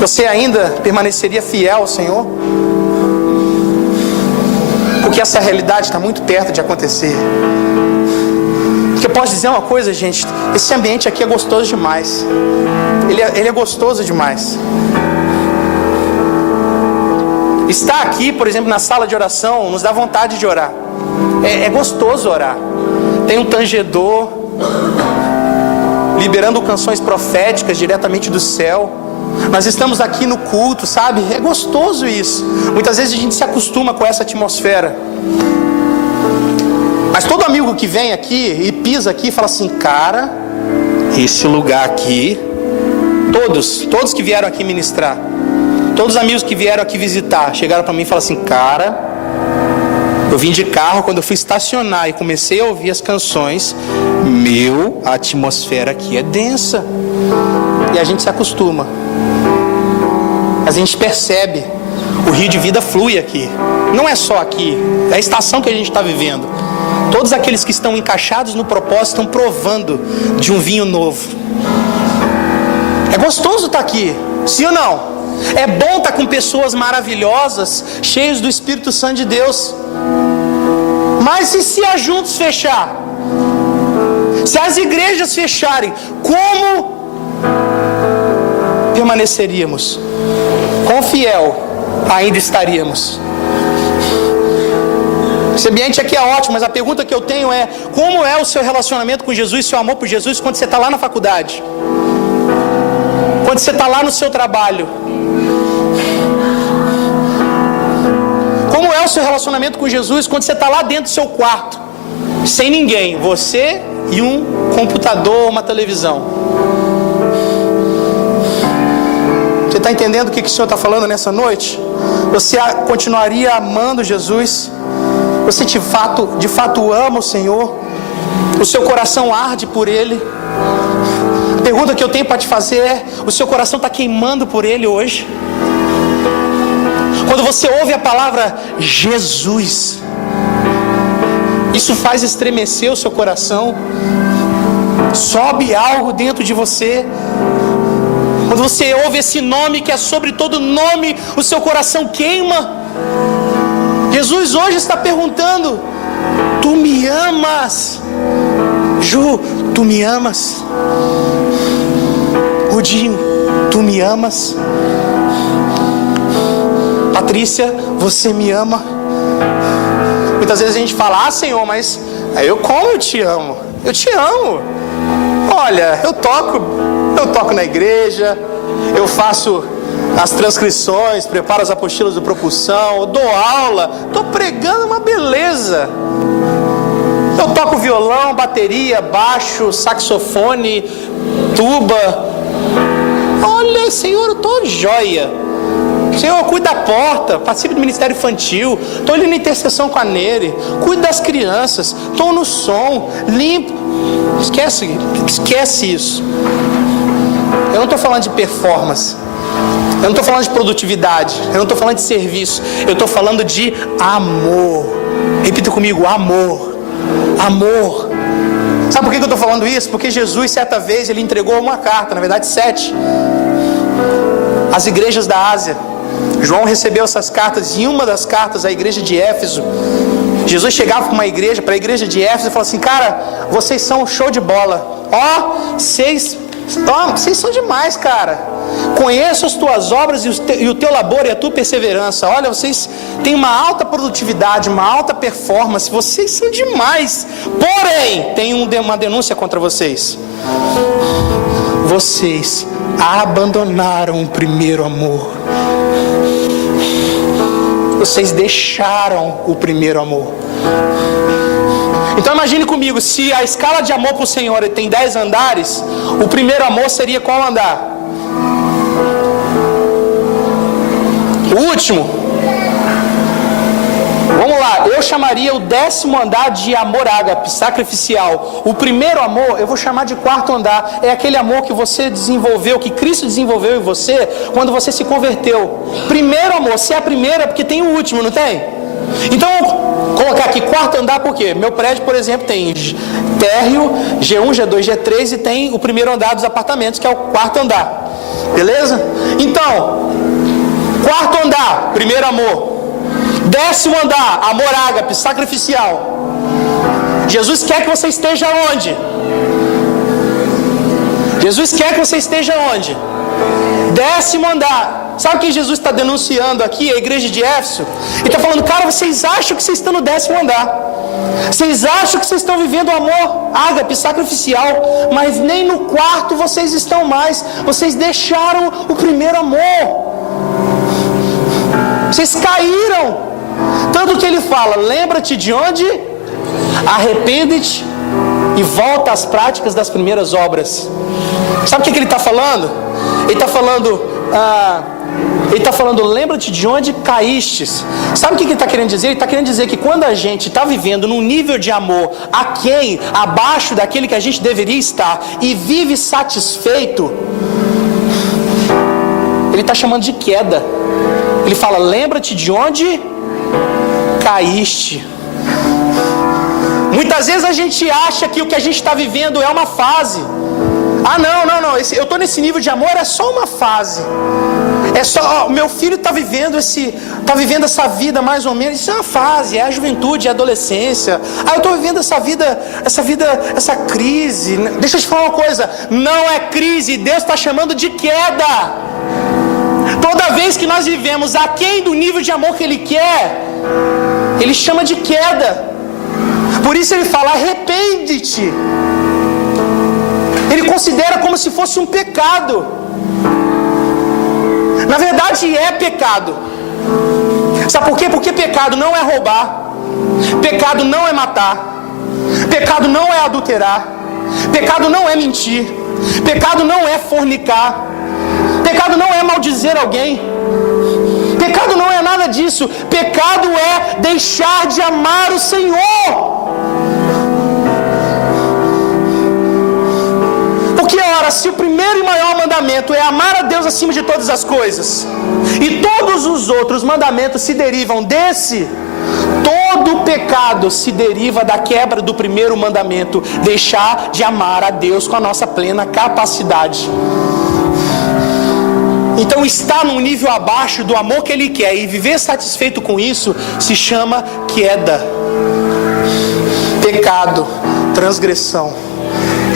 você ainda permaneceria fiel ao Senhor? Porque essa realidade está muito perto de acontecer. Porque posso dizer uma coisa, gente, esse ambiente aqui é gostoso demais. Ele é gostoso demais. Estar aqui, por exemplo, na sala de oração, nos dá vontade de orar. É gostoso orar. Tem um tangedor liberando canções proféticas diretamente do céu. Nós estamos aqui no culto, sabe? É gostoso isso. Muitas vezes a gente se acostuma com essa atmosfera. Mas todo amigo que vem aqui e pisa aqui fala assim: cara, esse lugar aqui, todos que vieram aqui ministrar, todos os amigos que vieram aqui visitar, chegaram para mim e falaram assim: cara, eu vim de carro, quando eu fui estacionar e comecei a ouvir as canções, a atmosfera aqui é densa. E a gente se acostuma. Mas a gente percebe, o rio de vida flui aqui. Não é só aqui, é a estação que a gente está vivendo. Todos aqueles que estão encaixados no propósito estão provando de um vinho novo. É gostoso estar aqui, sim ou não? É bom estar com pessoas maravilhosas, cheios do Espírito Santo de Deus. Mas e se a Juntos fechar? Se as igrejas fecharem, como permaneceríamos? Quão fiel ainda estaríamos? Esse ambiente aqui é ótimo, mas a pergunta que eu tenho é: como é o seu relacionamento com Jesus, seu amor por Jesus, quando você está lá na faculdade? Quando você está lá no seu trabalho? Como é o seu relacionamento com Jesus quando você está lá dentro do seu quarto, sem ninguém, você e um computador, uma televisão? Você está entendendo o que o Senhor está falando nessa noite? Você continuaria amando Jesus? Você de fato ama o Senhor? O seu coração arde por Ele? A pergunta que eu tenho para te fazer é: o seu coração está queimando por Ele hoje? Quando você ouve a palavra Jesus, isso faz estremecer o seu coração? Sobe algo dentro de você? Quando você ouve esse nome que é sobre todo nome, o seu coração queima? Jesus hoje está perguntando: tu me amas? Ju, tu me amas? Rudinho, tu me amas? Patrícia, você me ama? Muitas vezes a gente fala: ah, Senhor, mas como eu te amo? Eu te amo. Olha, eu toco na igreja, eu faço as transcrições, preparo as apostilas do propulsão, eu dou aula, estou pregando uma beleza. Eu toco violão, bateria, baixo, saxofone, tuba. Olha, Senhor, eu estou joia. Senhor, eu cuido da porta, participo do ministério infantil, estou ali na intercessão com a Nery, cuido das crianças, estou no som, limpo. Esquece isso. Eu não estou falando de performance, eu não estou falando de produtividade, eu não estou falando de serviço, eu estou falando de amor. Repita comigo: amor. Amor. Sabe por que eu estou falando isso? Porque Jesus, certa vez, ele entregou uma carta, na verdade 7, às igrejas da Ásia. João recebeu essas cartas, e uma das cartas, a igreja de Éfeso, Jesus chegava para a igreja de Éfeso e falava assim: cara, vocês são show de bola. Vocês são demais, cara. Conheço as tuas obras e o teu labor e a tua perseverança. Olha, vocês têm uma alta produtividade, uma alta performance. Vocês são demais. Porém, tem uma denúncia contra vocês. Vocês abandonaram o primeiro amor. Vocês deixaram o primeiro amor. Então imagine comigo, se a escala de amor para o Senhor tem 10 andares, o primeiro amor seria qual andar? O último? Vamos lá, eu chamaria o 10º andar de amor ágape, sacrificial. O primeiro amor eu vou chamar de 4º andar. É aquele amor que você desenvolveu, que Cristo desenvolveu em você quando você se converteu. Primeiro amor, se é a primeira, porque tem o último, não tem? Então, vou colocar aqui 4º andar, por quê? Meu prédio, por exemplo, tem térreo, G1, G2, G3 e tem o primeiro andar dos apartamentos, que é o 4º andar. Beleza? Então, 4º andar, primeiro amor. 10º andar, amor ágape, sacrificial. Jesus quer que você esteja onde? Jesus quer que você esteja onde? 10º andar. Sabe o que Jesus está denunciando aqui, a igreja de Éfeso? Ele está falando: cara, vocês acham que vocês estão no 10º andar. Vocês acham que vocês estão vivendo o amor ágape, sacrificial, mas nem no 4º vocês estão mais. Vocês deixaram o primeiro amor. Vocês caíram. Tanto que ele fala: lembra-te de onde? Arrepende-te e volta às práticas das primeiras obras. Sabe o que ele está falando? Ele está falando, lembra-te de onde caístes. Sabe o que ele está querendo dizer? Ele está querendo dizer que quando a gente está vivendo num nível de amor abaixo daquele que a gente deveria estar, e vive satisfeito, ele está chamando de queda. Ele fala: lembra-te de onde caíste. Muitas vezes a gente acha que o que a gente está vivendo é uma fase. Ah, não, eu estou nesse nível de amor, é só uma fase. É só, meu filho está vivendo essa vida mais ou menos. Isso é uma fase, é a juventude, é a adolescência. Eu estou vivendo essa crise. Deixa eu te falar uma coisa, não é crise, Deus está chamando de queda. Toda vez que nós vivemos aquém do nível de amor que Ele quer, Ele chama de queda. Por isso Ele fala, arrepende-te. Ele considera como se fosse um pecado. Na verdade é pecado. Sabe por quê? Porque pecado não é roubar, pecado não é matar, pecado não é adulterar, pecado não é mentir, pecado não é fornicar, pecado não é maldizer alguém, pecado não é nada disso. Pecado é deixar de amar o Senhor. Porque ora, se o primeiro e maior mandamento é amar a Deus acima de todas as coisas, e todos os outros mandamentos se derivam desse, todo pecado se deriva da quebra do primeiro mandamento, deixar de amar a Deus com a nossa plena capacidade. Então estar num nível abaixo do amor que Ele quer e viver satisfeito com isso se chama queda, pecado, transgressão.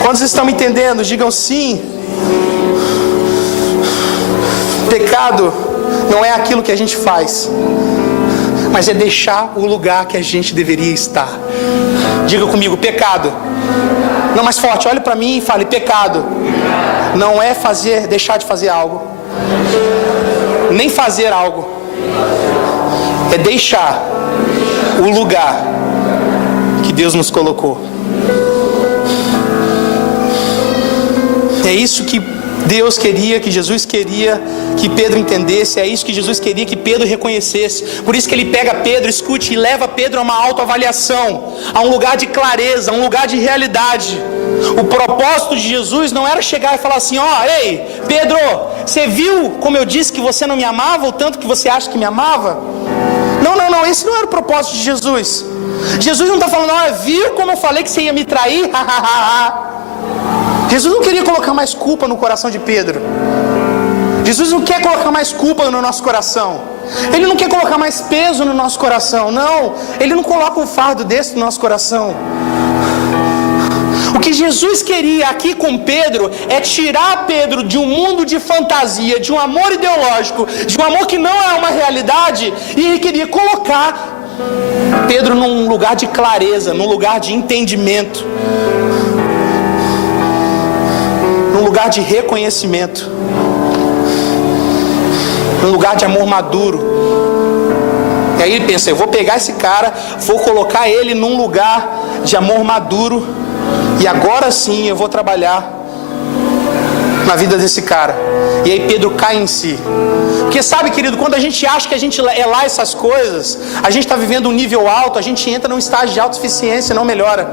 Quantos estão me entendendo? Digam sim. Pecado não é aquilo que a gente faz, mas é deixar o lugar que a gente deveria estar. Diga comigo, pecado. Não, mais forte, olhe para mim e fale, pecado não é deixar de fazer algo, nem fazer algo, é deixar o lugar que Deus nos colocou. É isso que Deus queria, que Jesus queria que Pedro entendesse. É isso que Jesus queria que Pedro reconhecesse. Por isso que Ele pega Pedro, escute, e leva Pedro a uma autoavaliação, a um lugar de clareza, a um lugar de realidade. O propósito de Jesus não era chegar e falar assim, ei, Pedro, você viu como eu disse que você não me amava, o tanto que você acha que me amava? Não, esse não era o propósito de Jesus. Jesus não está falando, viu como eu falei que você ia me trair? Jesus não queria colocar mais culpa no coração de Pedro. Jesus não quer colocar mais culpa no nosso coração. Ele não quer colocar mais peso no nosso coração. Não, Ele não coloca um fardo desse no nosso coração. O que Jesus queria aqui com Pedro é tirar Pedro de um mundo de fantasia, de um amor ideológico, de um amor que não é uma realidade, e Ele queria colocar Pedro num lugar de clareza, num lugar de entendimento, num lugar de reconhecimento, num lugar de amor maduro. E aí ele pensa, eu vou pegar esse cara, vou colocar ele num lugar de amor maduro, e agora sim eu vou trabalhar na vida desse cara. E aí Pedro cai em si. Porque sabe, querido, quando a gente acha que a gente é lá essas coisas, a gente está vivendo um nível alto, a gente entra num estágio de autossuficiência e não melhora.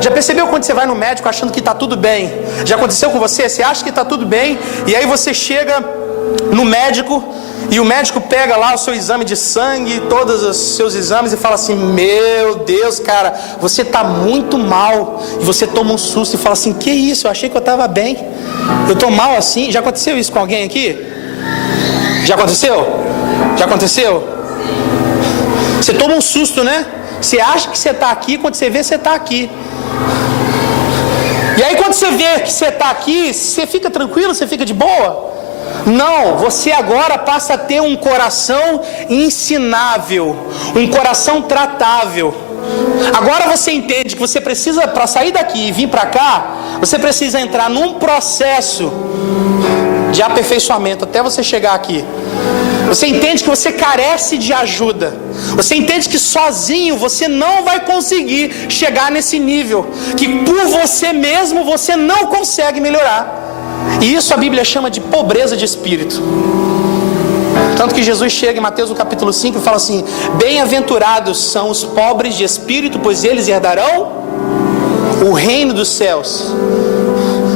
Já percebeu quando você vai no médico achando que está tudo bem? Já aconteceu com você? Você acha que está tudo bem, e aí você chega no médico, e o médico pega lá o seu exame de sangue, todos os seus exames, e fala assim, meu Deus, cara, você está muito mal. E você toma um susto e fala assim, que isso? Eu achei que eu estava bem, eu estou mal assim. Já aconteceu isso com alguém aqui? Já aconteceu? Já aconteceu? Você toma um susto, né? Você acha que você está aqui, quando você vê, você está aqui. E aí quando você vê que você está aqui, você fica tranquilo, você fica de boa? Não, você agora passa a ter um coração ensinável, um coração tratável. Agora você entende que você precisa, para sair daqui e vir para cá, você precisa entrar num processo de aperfeiçoamento até você chegar aqui. Você entende que você carece de ajuda. Você entende que sozinho você não vai conseguir chegar nesse nível, que por você mesmo você não consegue melhorar. E isso a Bíblia chama de pobreza de espírito. Tanto que Jesus chega em Mateus no capítulo 5 e fala assim, bem-aventurados são os pobres de espírito, pois eles herdarão o reino dos céus.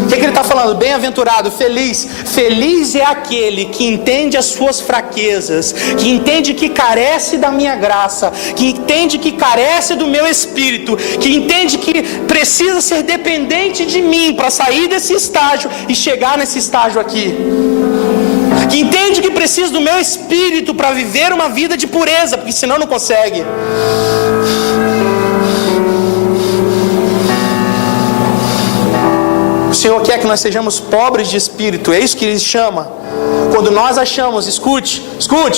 O que ele está falando? Bem-aventurado, feliz. Feliz é aquele que entende as suas fraquezas, que entende que carece da minha graça, que entende que carece do meu espírito, que entende que precisa ser dependente de mim para sair desse estágio e chegar nesse estágio aqui. que entende que precisa do meu espírito para viver uma vida de pureza, porque senão não consegue. O Senhor quer que nós sejamos pobres de espírito, é isso que Ele chama. Quando nós achamos, escute,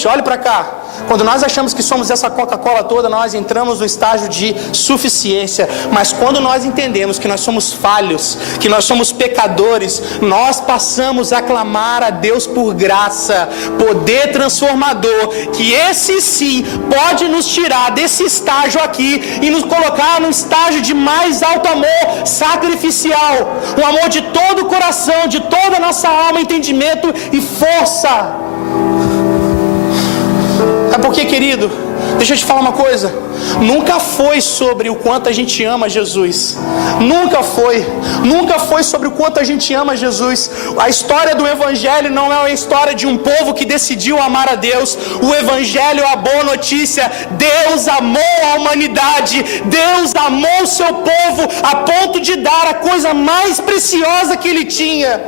olhe para cá. Quando nós achamos que somos essa Coca-Cola toda, nós entramos no estágio de suficiência. Mas quando nós entendemos que nós somos falhos, que nós somos pecadores, nós passamos a clamar a Deus por graça, poder transformador, que esse sim pode nos tirar desse estágio aqui e nos colocar num estágio de mais alto amor sacrificial, um amor de todo o coração, de toda a nossa alma, entendimento e força. É porque, querido, deixa eu te falar uma coisa, nunca foi sobre o quanto a gente ama Jesus, nunca foi sobre o quanto a gente ama Jesus. A história do Evangelho não é uma história de um povo que decidiu amar a Deus. O Evangelho é a boa notícia. Deus amou a humanidade, Deus amou o seu povo a ponto de dar a coisa mais preciosa que Ele tinha.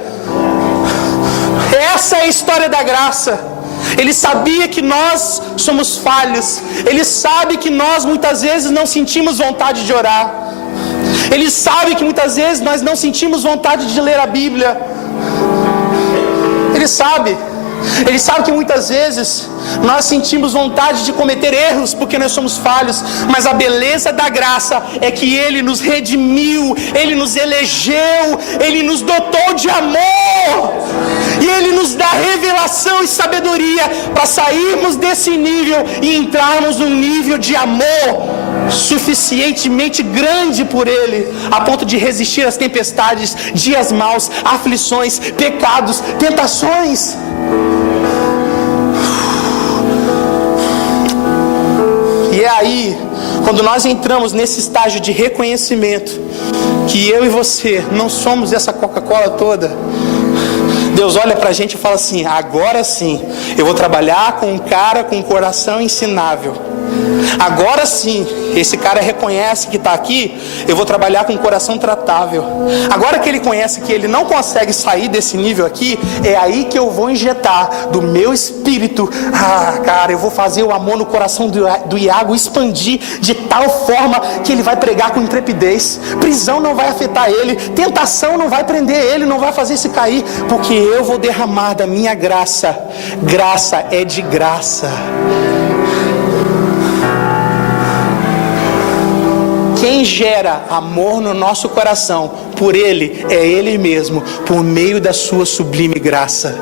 Essa é a história da graça. Ele sabia que nós somos falhos. Ele sabe que nós muitas vezes não sentimos vontade de orar. Ele sabe que muitas vezes nós não sentimos vontade de ler a Bíblia. Ele sabe que muitas vezes nós sentimos vontade de cometer erros porque nós somos falhos. Mas a beleza da graça é que Ele nos redimiu, Ele nos elegeu, Ele nos dotou de amor. E Ele nos dá revelação e sabedoria para sairmos desse nível e entrarmos num nível de amor suficientemente grande por Ele, a ponto de resistir às tempestades, dias maus, aflições, pecados, tentações. E é aí, quando nós entramos nesse estágio de reconhecimento que eu e você não somos essa Coca-Cola toda, Deus olha pra gente e fala assim: agora sim, eu vou trabalhar com um cara com um coração ensinável. Agora sim, esse cara reconhece que está aqui, eu vou trabalhar com um coração tratável. Agora que ele conhece que ele não consegue sair desse nível aqui, é aí que eu vou injetar do meu espírito. Cara, eu vou fazer o amor no coração do Iago expandir de tal forma que ele vai pregar com intrepidez. Prisão não vai afetar ele, tentação não vai prender ele, não vai fazer se cair, porque eu vou derramar da minha graça. Graça é de graça. Quem gera amor no nosso coração por Ele é Ele mesmo, por meio da sua sublime graça.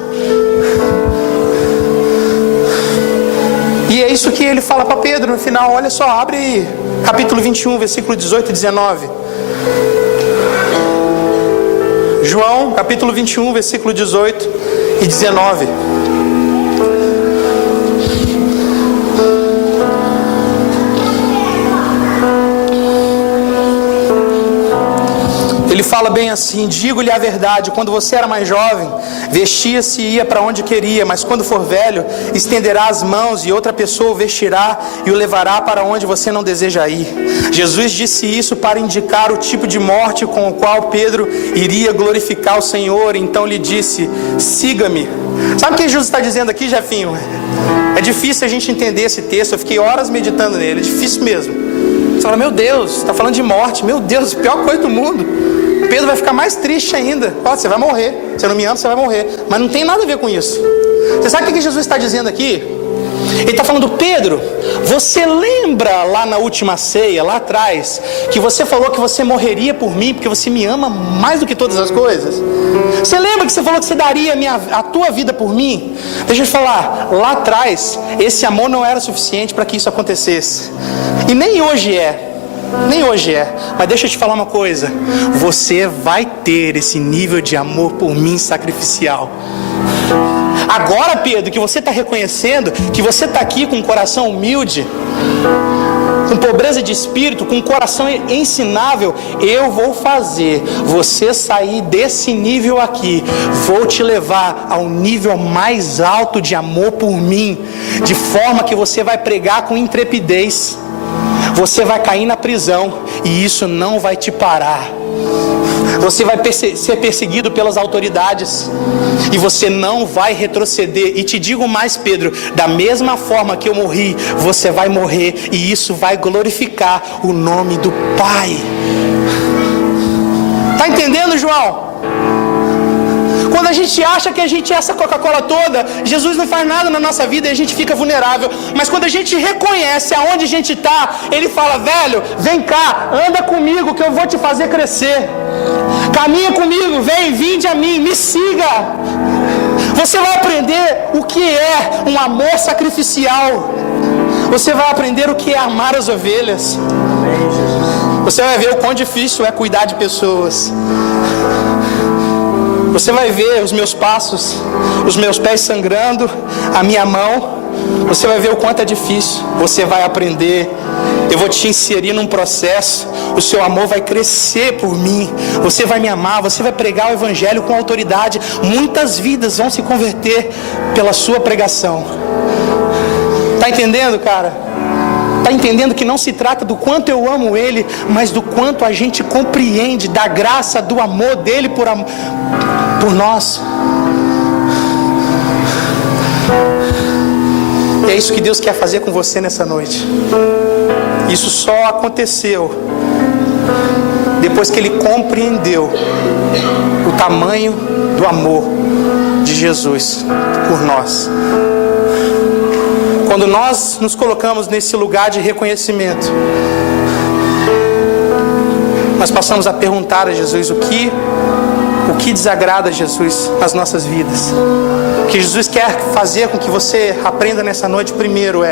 E é isso que Ele fala para Pedro no final. Olha só, abre aí, capítulo 21, versículo 18 e 19. João, capítulo 21, versículo 18 e 19. Ele fala bem assim: digo-lhe a verdade, quando você era mais jovem, vestia-se e ia para onde queria, mas quando for velho, estenderá as mãos e outra pessoa o vestirá e o levará para onde você não deseja ir. Jesus disse isso para indicar o tipo de morte com o qual Pedro iria glorificar o Senhor. Então lhe disse: siga-me. Sabe o que Jesus está dizendo aqui, Jefinho? É difícil a gente entender esse texto, eu fiquei horas meditando nele, é difícil mesmo. Você fala: meu Deus, está falando de morte, meu Deus, a pior coisa do mundo. Pedro vai ficar mais triste ainda. Você vai morrer, você não me ama, você vai morrer. Mas não tem nada a ver com isso. Você sabe o que Jesus está dizendo aqui? Ele está falando: Pedro, você lembra lá na última ceia, lá atrás, que você falou que você morreria por mim, porque você me ama mais do que todas as coisas? Você lembra que você falou que você daria a tua vida por mim? Deixa eu te falar, lá atrás, esse amor não era suficiente para que isso acontecesse. E nem hoje é. Mas deixa eu te falar uma coisa: você vai ter esse nível de amor por mim sacrificial. Agora, Pedro, que você está reconhecendo que você está aqui com um coração humilde, com pobreza de espírito, com um coração ensinável, eu vou fazer você sair desse nível aqui. Vou te levar ao nível mais alto de amor por mim, de forma que você vai pregar com intrepidez. Você vai cair na prisão e isso não vai te parar. Você vai ser perseguido pelas autoridades e você não vai retroceder. E te digo mais, Pedro, da mesma forma que eu morri, você vai morrer, e isso vai glorificar o nome do Pai. Tá entendendo, João? Quando a gente acha que a gente é essa Coca-Cola toda, Jesus não faz nada na nossa vida e a gente fica vulnerável. Mas quando a gente reconhece aonde a gente está, Ele fala: velho, vem cá, anda comigo que eu vou te fazer crescer. Caminha comigo, vinde a mim, me siga. Você vai aprender o que é um amor sacrificial. Você vai aprender o que é amar as ovelhas. Você vai ver o quão difícil é cuidar de pessoas. Você vai ver os meus passos, os meus pés sangrando, a minha mão. Você vai ver o quanto é difícil. Você vai aprender. Eu vou te inserir num processo. O seu amor vai crescer por mim. Você vai me amar. Você vai pregar o evangelho com autoridade. Muitas vidas vão se converter pela sua pregação. Tá entendendo, cara? Tá entendendo que não se trata do quanto eu amo Ele, mas do quanto a gente compreende da graça, do amor dEle por nós. E é isso que Deus quer fazer com você nessa noite. Isso só aconteceu depois que Ele compreendeu o tamanho do amor de Jesus por nós. Quando nós nos colocamos nesse lugar de reconhecimento, nós passamos a perguntar a Jesus o que desagrada a Jesus nas nossas vidas. O que Jesus quer fazer com que você aprenda nessa noite primeiro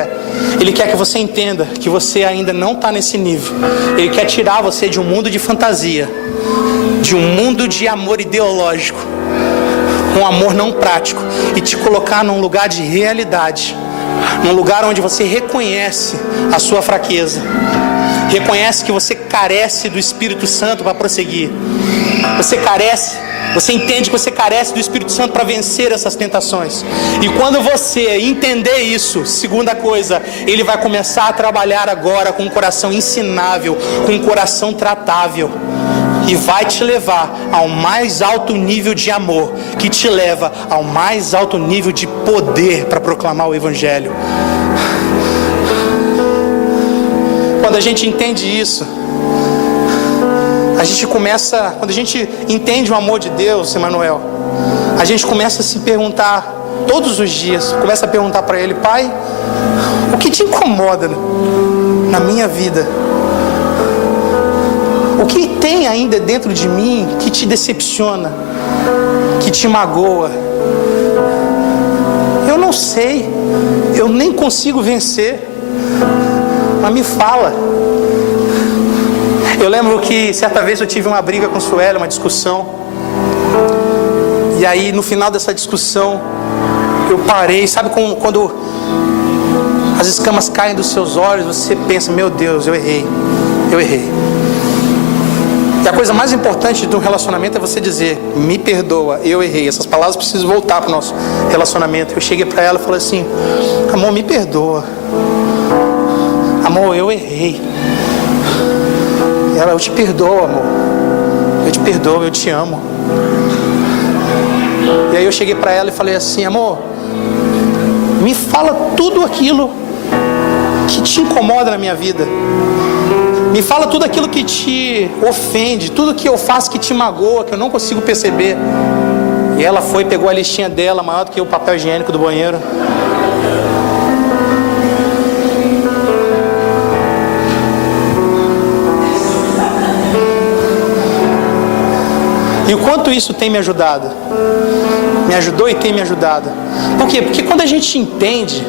Ele quer que você entenda que você ainda não está nesse nível. Ele quer tirar você de um mundo de fantasia, de um mundo de amor ideológico, um amor não prático, e te colocar num lugar de realidade, num lugar onde você reconhece a sua fraqueza, reconhece que você carece do Espírito Santo para prosseguir. Você entende que você carece do Espírito Santo para vencer essas tentações. E quando você entender isso, segunda coisa, Ele vai começar a trabalhar agora com um coração ensinável, com um coração tratável, e vai te levar ao mais alto nível de amor, que te leva ao mais alto nível de poder para proclamar o Evangelho. Quando a gente entende isso, quando a gente entende o amor de Deus, Emanuel, a gente começa a se perguntar todos os dias, começa a perguntar para Ele: Pai, o que te incomoda na minha vida? O que tem ainda dentro de mim que te decepciona, que te magoa? Eu não sei, eu nem consigo vencer, mas me fala. Eu lembro que certa vez eu tive uma briga com Sueli, uma discussão. E aí no final dessa discussão eu parei. Sabe quando as escamas caem dos seus olhos, você pensa: meu Deus, eu errei. E a coisa mais importante de um relacionamento é você dizer: me perdoa, eu errei. Essas palavras precisam voltar para o nosso relacionamento. Eu cheguei para ela e falei assim: amor, me perdoa. Amor, eu errei. Ela: eu te perdoo, amor. Eu te perdoo, eu te amo. E aí eu cheguei para ela e falei assim: amor, me fala tudo aquilo que te incomoda na minha vida. Me fala tudo aquilo que te ofende, tudo que eu faço que te magoa, que eu não consigo perceber. E ela foi, pegou a listinha dela, maior do que o papel higiênico do banheiro. E o quanto isso tem me ajudado? Me ajudou e tem me ajudado. Por quê? Porque quando a gente entende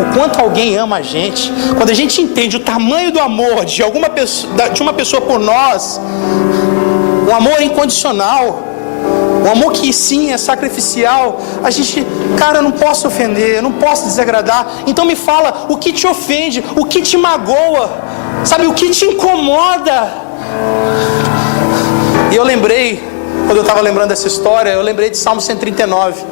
o quanto alguém ama a gente, quando a gente entende o tamanho do amor de uma pessoa por nós, um amor incondicional, um amor que sim é sacrificial, a gente, cara, eu não posso ofender, eu não posso desagradar. Então me fala o que te ofende, o que te magoa, sabe, o que te incomoda. E eu lembrei, quando eu estava lembrando dessa história, eu lembrei de Salmo 139.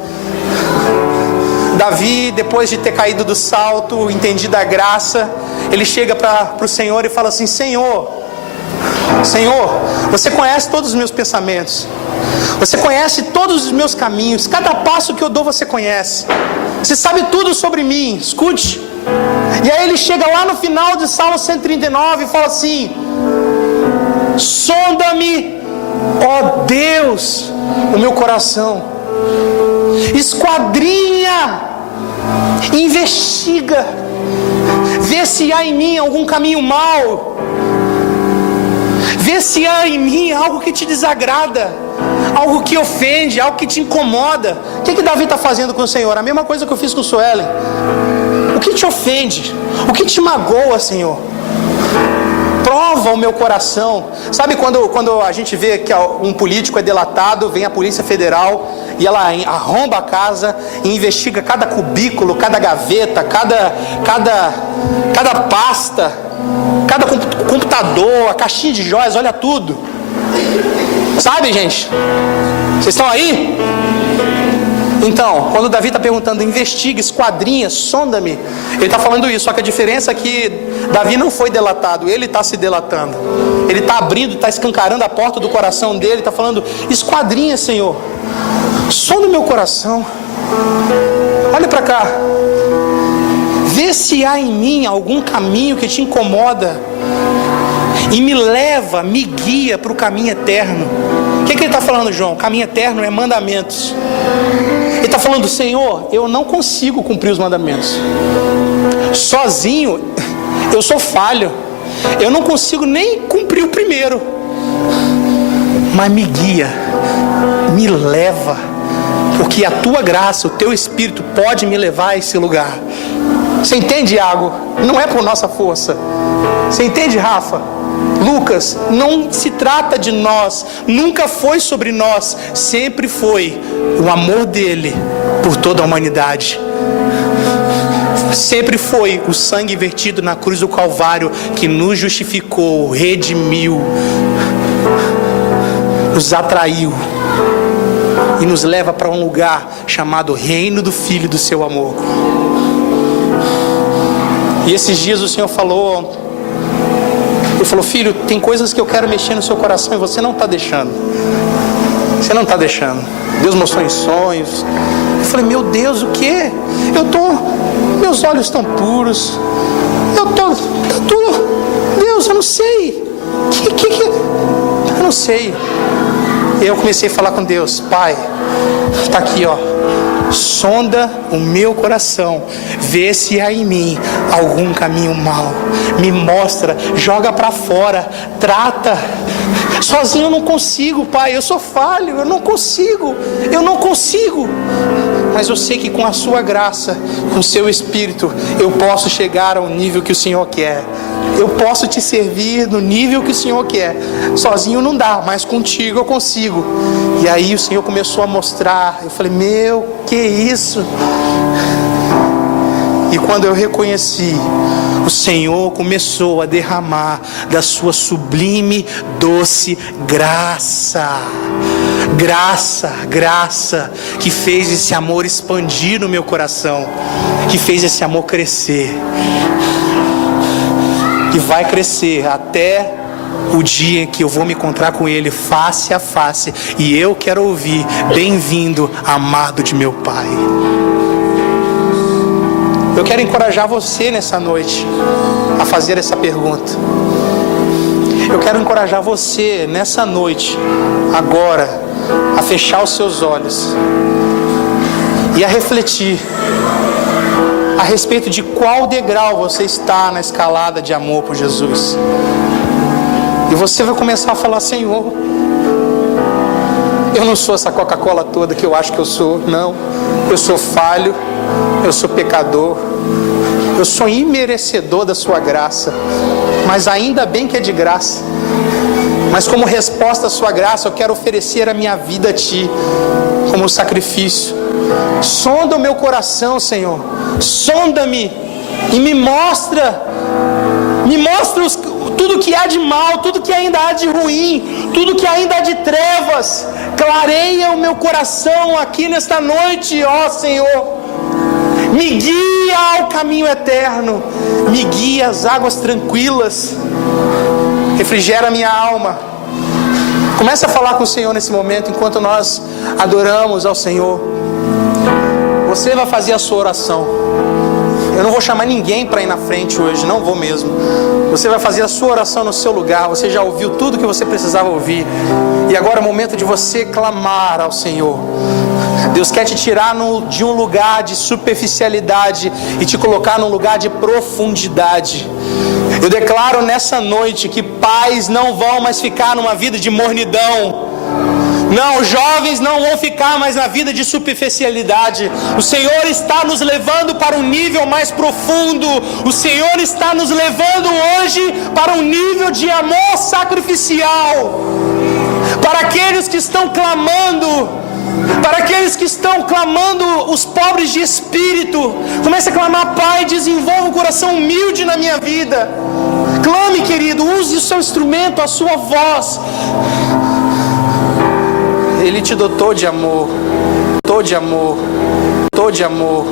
Davi, depois de ter caído do salto, entendido a graça, ele chega para o Senhor e fala assim: Senhor, Senhor, você conhece todos os meus pensamentos, você conhece todos os meus caminhos, cada passo que eu dou você conhece, você sabe tudo sobre mim. Escute. E aí ele chega lá no final de Salmo 139 e fala assim: sonda-me, ó Deus, o meu coração, esquadrinha, investiga, vê se há em mim algum caminho mau, vê se há em mim algo que te desagrada, algo que ofende, algo que te incomoda. O que Davi está fazendo com o Senhor? A mesma coisa que eu fiz com o Suelen. O que te ofende? O que te magoa, Senhor? Prova o meu coração. Sabe quando a gente vê que um político é delatado, vem a Polícia Federal e ela arromba a casa e investiga cada cubículo, cada gaveta, cada pasta, cada computador, a caixinha de joias, olha tudo. Sabe, gente? Vocês estão aí? Então, quando Davi está perguntando, investiga, esquadrinha, sonda-me, ele está falando isso. Só que a diferença é que Davi não foi delatado, ele está se delatando. Ele está abrindo, está escancarando a porta do coração dele, está falando: esquadrinha, Senhor, sonda o meu coração, olha para cá, vê se há em mim algum caminho que te incomoda e me leva, me guia para o caminho eterno. O que ele está falando, João? Caminho eterno é mandamentos. Ele está falando: Senhor, eu não consigo cumprir os mandamentos. Sozinho, eu sou falho. Eu não consigo nem cumprir o primeiro. Mas me guia, me leva, porque a tua graça, o teu Espírito pode me levar a esse lugar. Você entende, Iago? Não é por nossa força. Você entende, Rafa? Lucas, não se trata de nós, nunca foi sobre nós, sempre foi o amor dele por toda a humanidade. Sempre foi o sangue vertido na cruz do Calvário que nos justificou, redimiu, nos atraiu e nos leva para um lugar chamado Reino do Filho do seu amor. E esses dias o Senhor falou: Ele falou: filho, tem coisas que eu quero mexer no seu coração e você não está deixando. Você não está deixando. Deus mostrou em sonhos. Eu falei: meu Deus, o que? Meus olhos estão puros. Deus, eu não sei. Eu não sei. E eu comecei a falar com Deus: Pai, está aqui, ó. Sonda o meu coração, vê se há em mim algum caminho mau, me mostra, joga para fora, trata. Sozinho eu não consigo, Pai, eu sou falho, eu não consigo, mas eu sei que com a sua graça, com o seu Espírito, eu posso chegar ao nível que o Senhor quer. Eu posso te servir no nível que o Senhor quer. Sozinho não dá, mas contigo eu consigo. E aí o Senhor começou a mostrar. Eu falei: meu, que isso? E quando eu reconheci, o Senhor começou a derramar da sua sublime, doce graça. Graça que fez esse amor expandir no meu coração, que fez esse amor crescer. E vai crescer até o dia que eu vou me encontrar com Ele face a face. E eu quero ouvir: bem-vindo, amado de meu Pai. Eu quero encorajar você nessa noite a fazer essa pergunta. Eu quero encorajar você nessa noite, agora, a fechar os seus olhos e a refletir a respeito de qual degrau você está na escalada de amor por Jesus. E você vai começar a falar: Senhor, eu não sou essa Coca-Cola toda que eu acho que eu sou. Não, eu sou falho, eu sou pecador, eu sou imerecedor da sua graça, mas ainda bem que é de graça. Mas como resposta à sua graça, eu quero oferecer a minha vida a Ti como sacrifício. Sonda o meu coração, Senhor, sonda-me e me mostra tudo que há de mal, tudo que ainda há de ruim, tudo que ainda há de trevas. Clareia o meu coração aqui nesta noite, ó Senhor. Me guia ao caminho eterno, me guia às águas tranquilas. refrigera a minha alma. Comece a falar com o Senhor nesse momento, enquanto nós adoramos ao Senhor. Você vai fazer a sua oração. Eu não vou chamar ninguém para ir na frente hoje, não vou mesmo. Você vai fazer a sua oração no seu lugar. Você já ouviu tudo que você precisava ouvir. E agora é o momento de você clamar ao Senhor. Deus quer te tirar de um lugar de superficialidade e te colocar num lugar de profundidade. Eu declaro nessa noite que pais não vão mais ficar numa vida de mornidão. Não, jovens não vão ficar mais na vida de superficialidade. O Senhor está nos levando para um nível mais profundo. O Senhor está nos levando hoje para um nível de amor sacrificial. Para aqueles que estão clamando, os pobres de espírito, comece a clamar: Pai, desenvolva um coração humilde na minha vida. Clame, querido, use o seu instrumento, a sua voz. Ele te dotou de amor, dotou de amor, dotou de amor.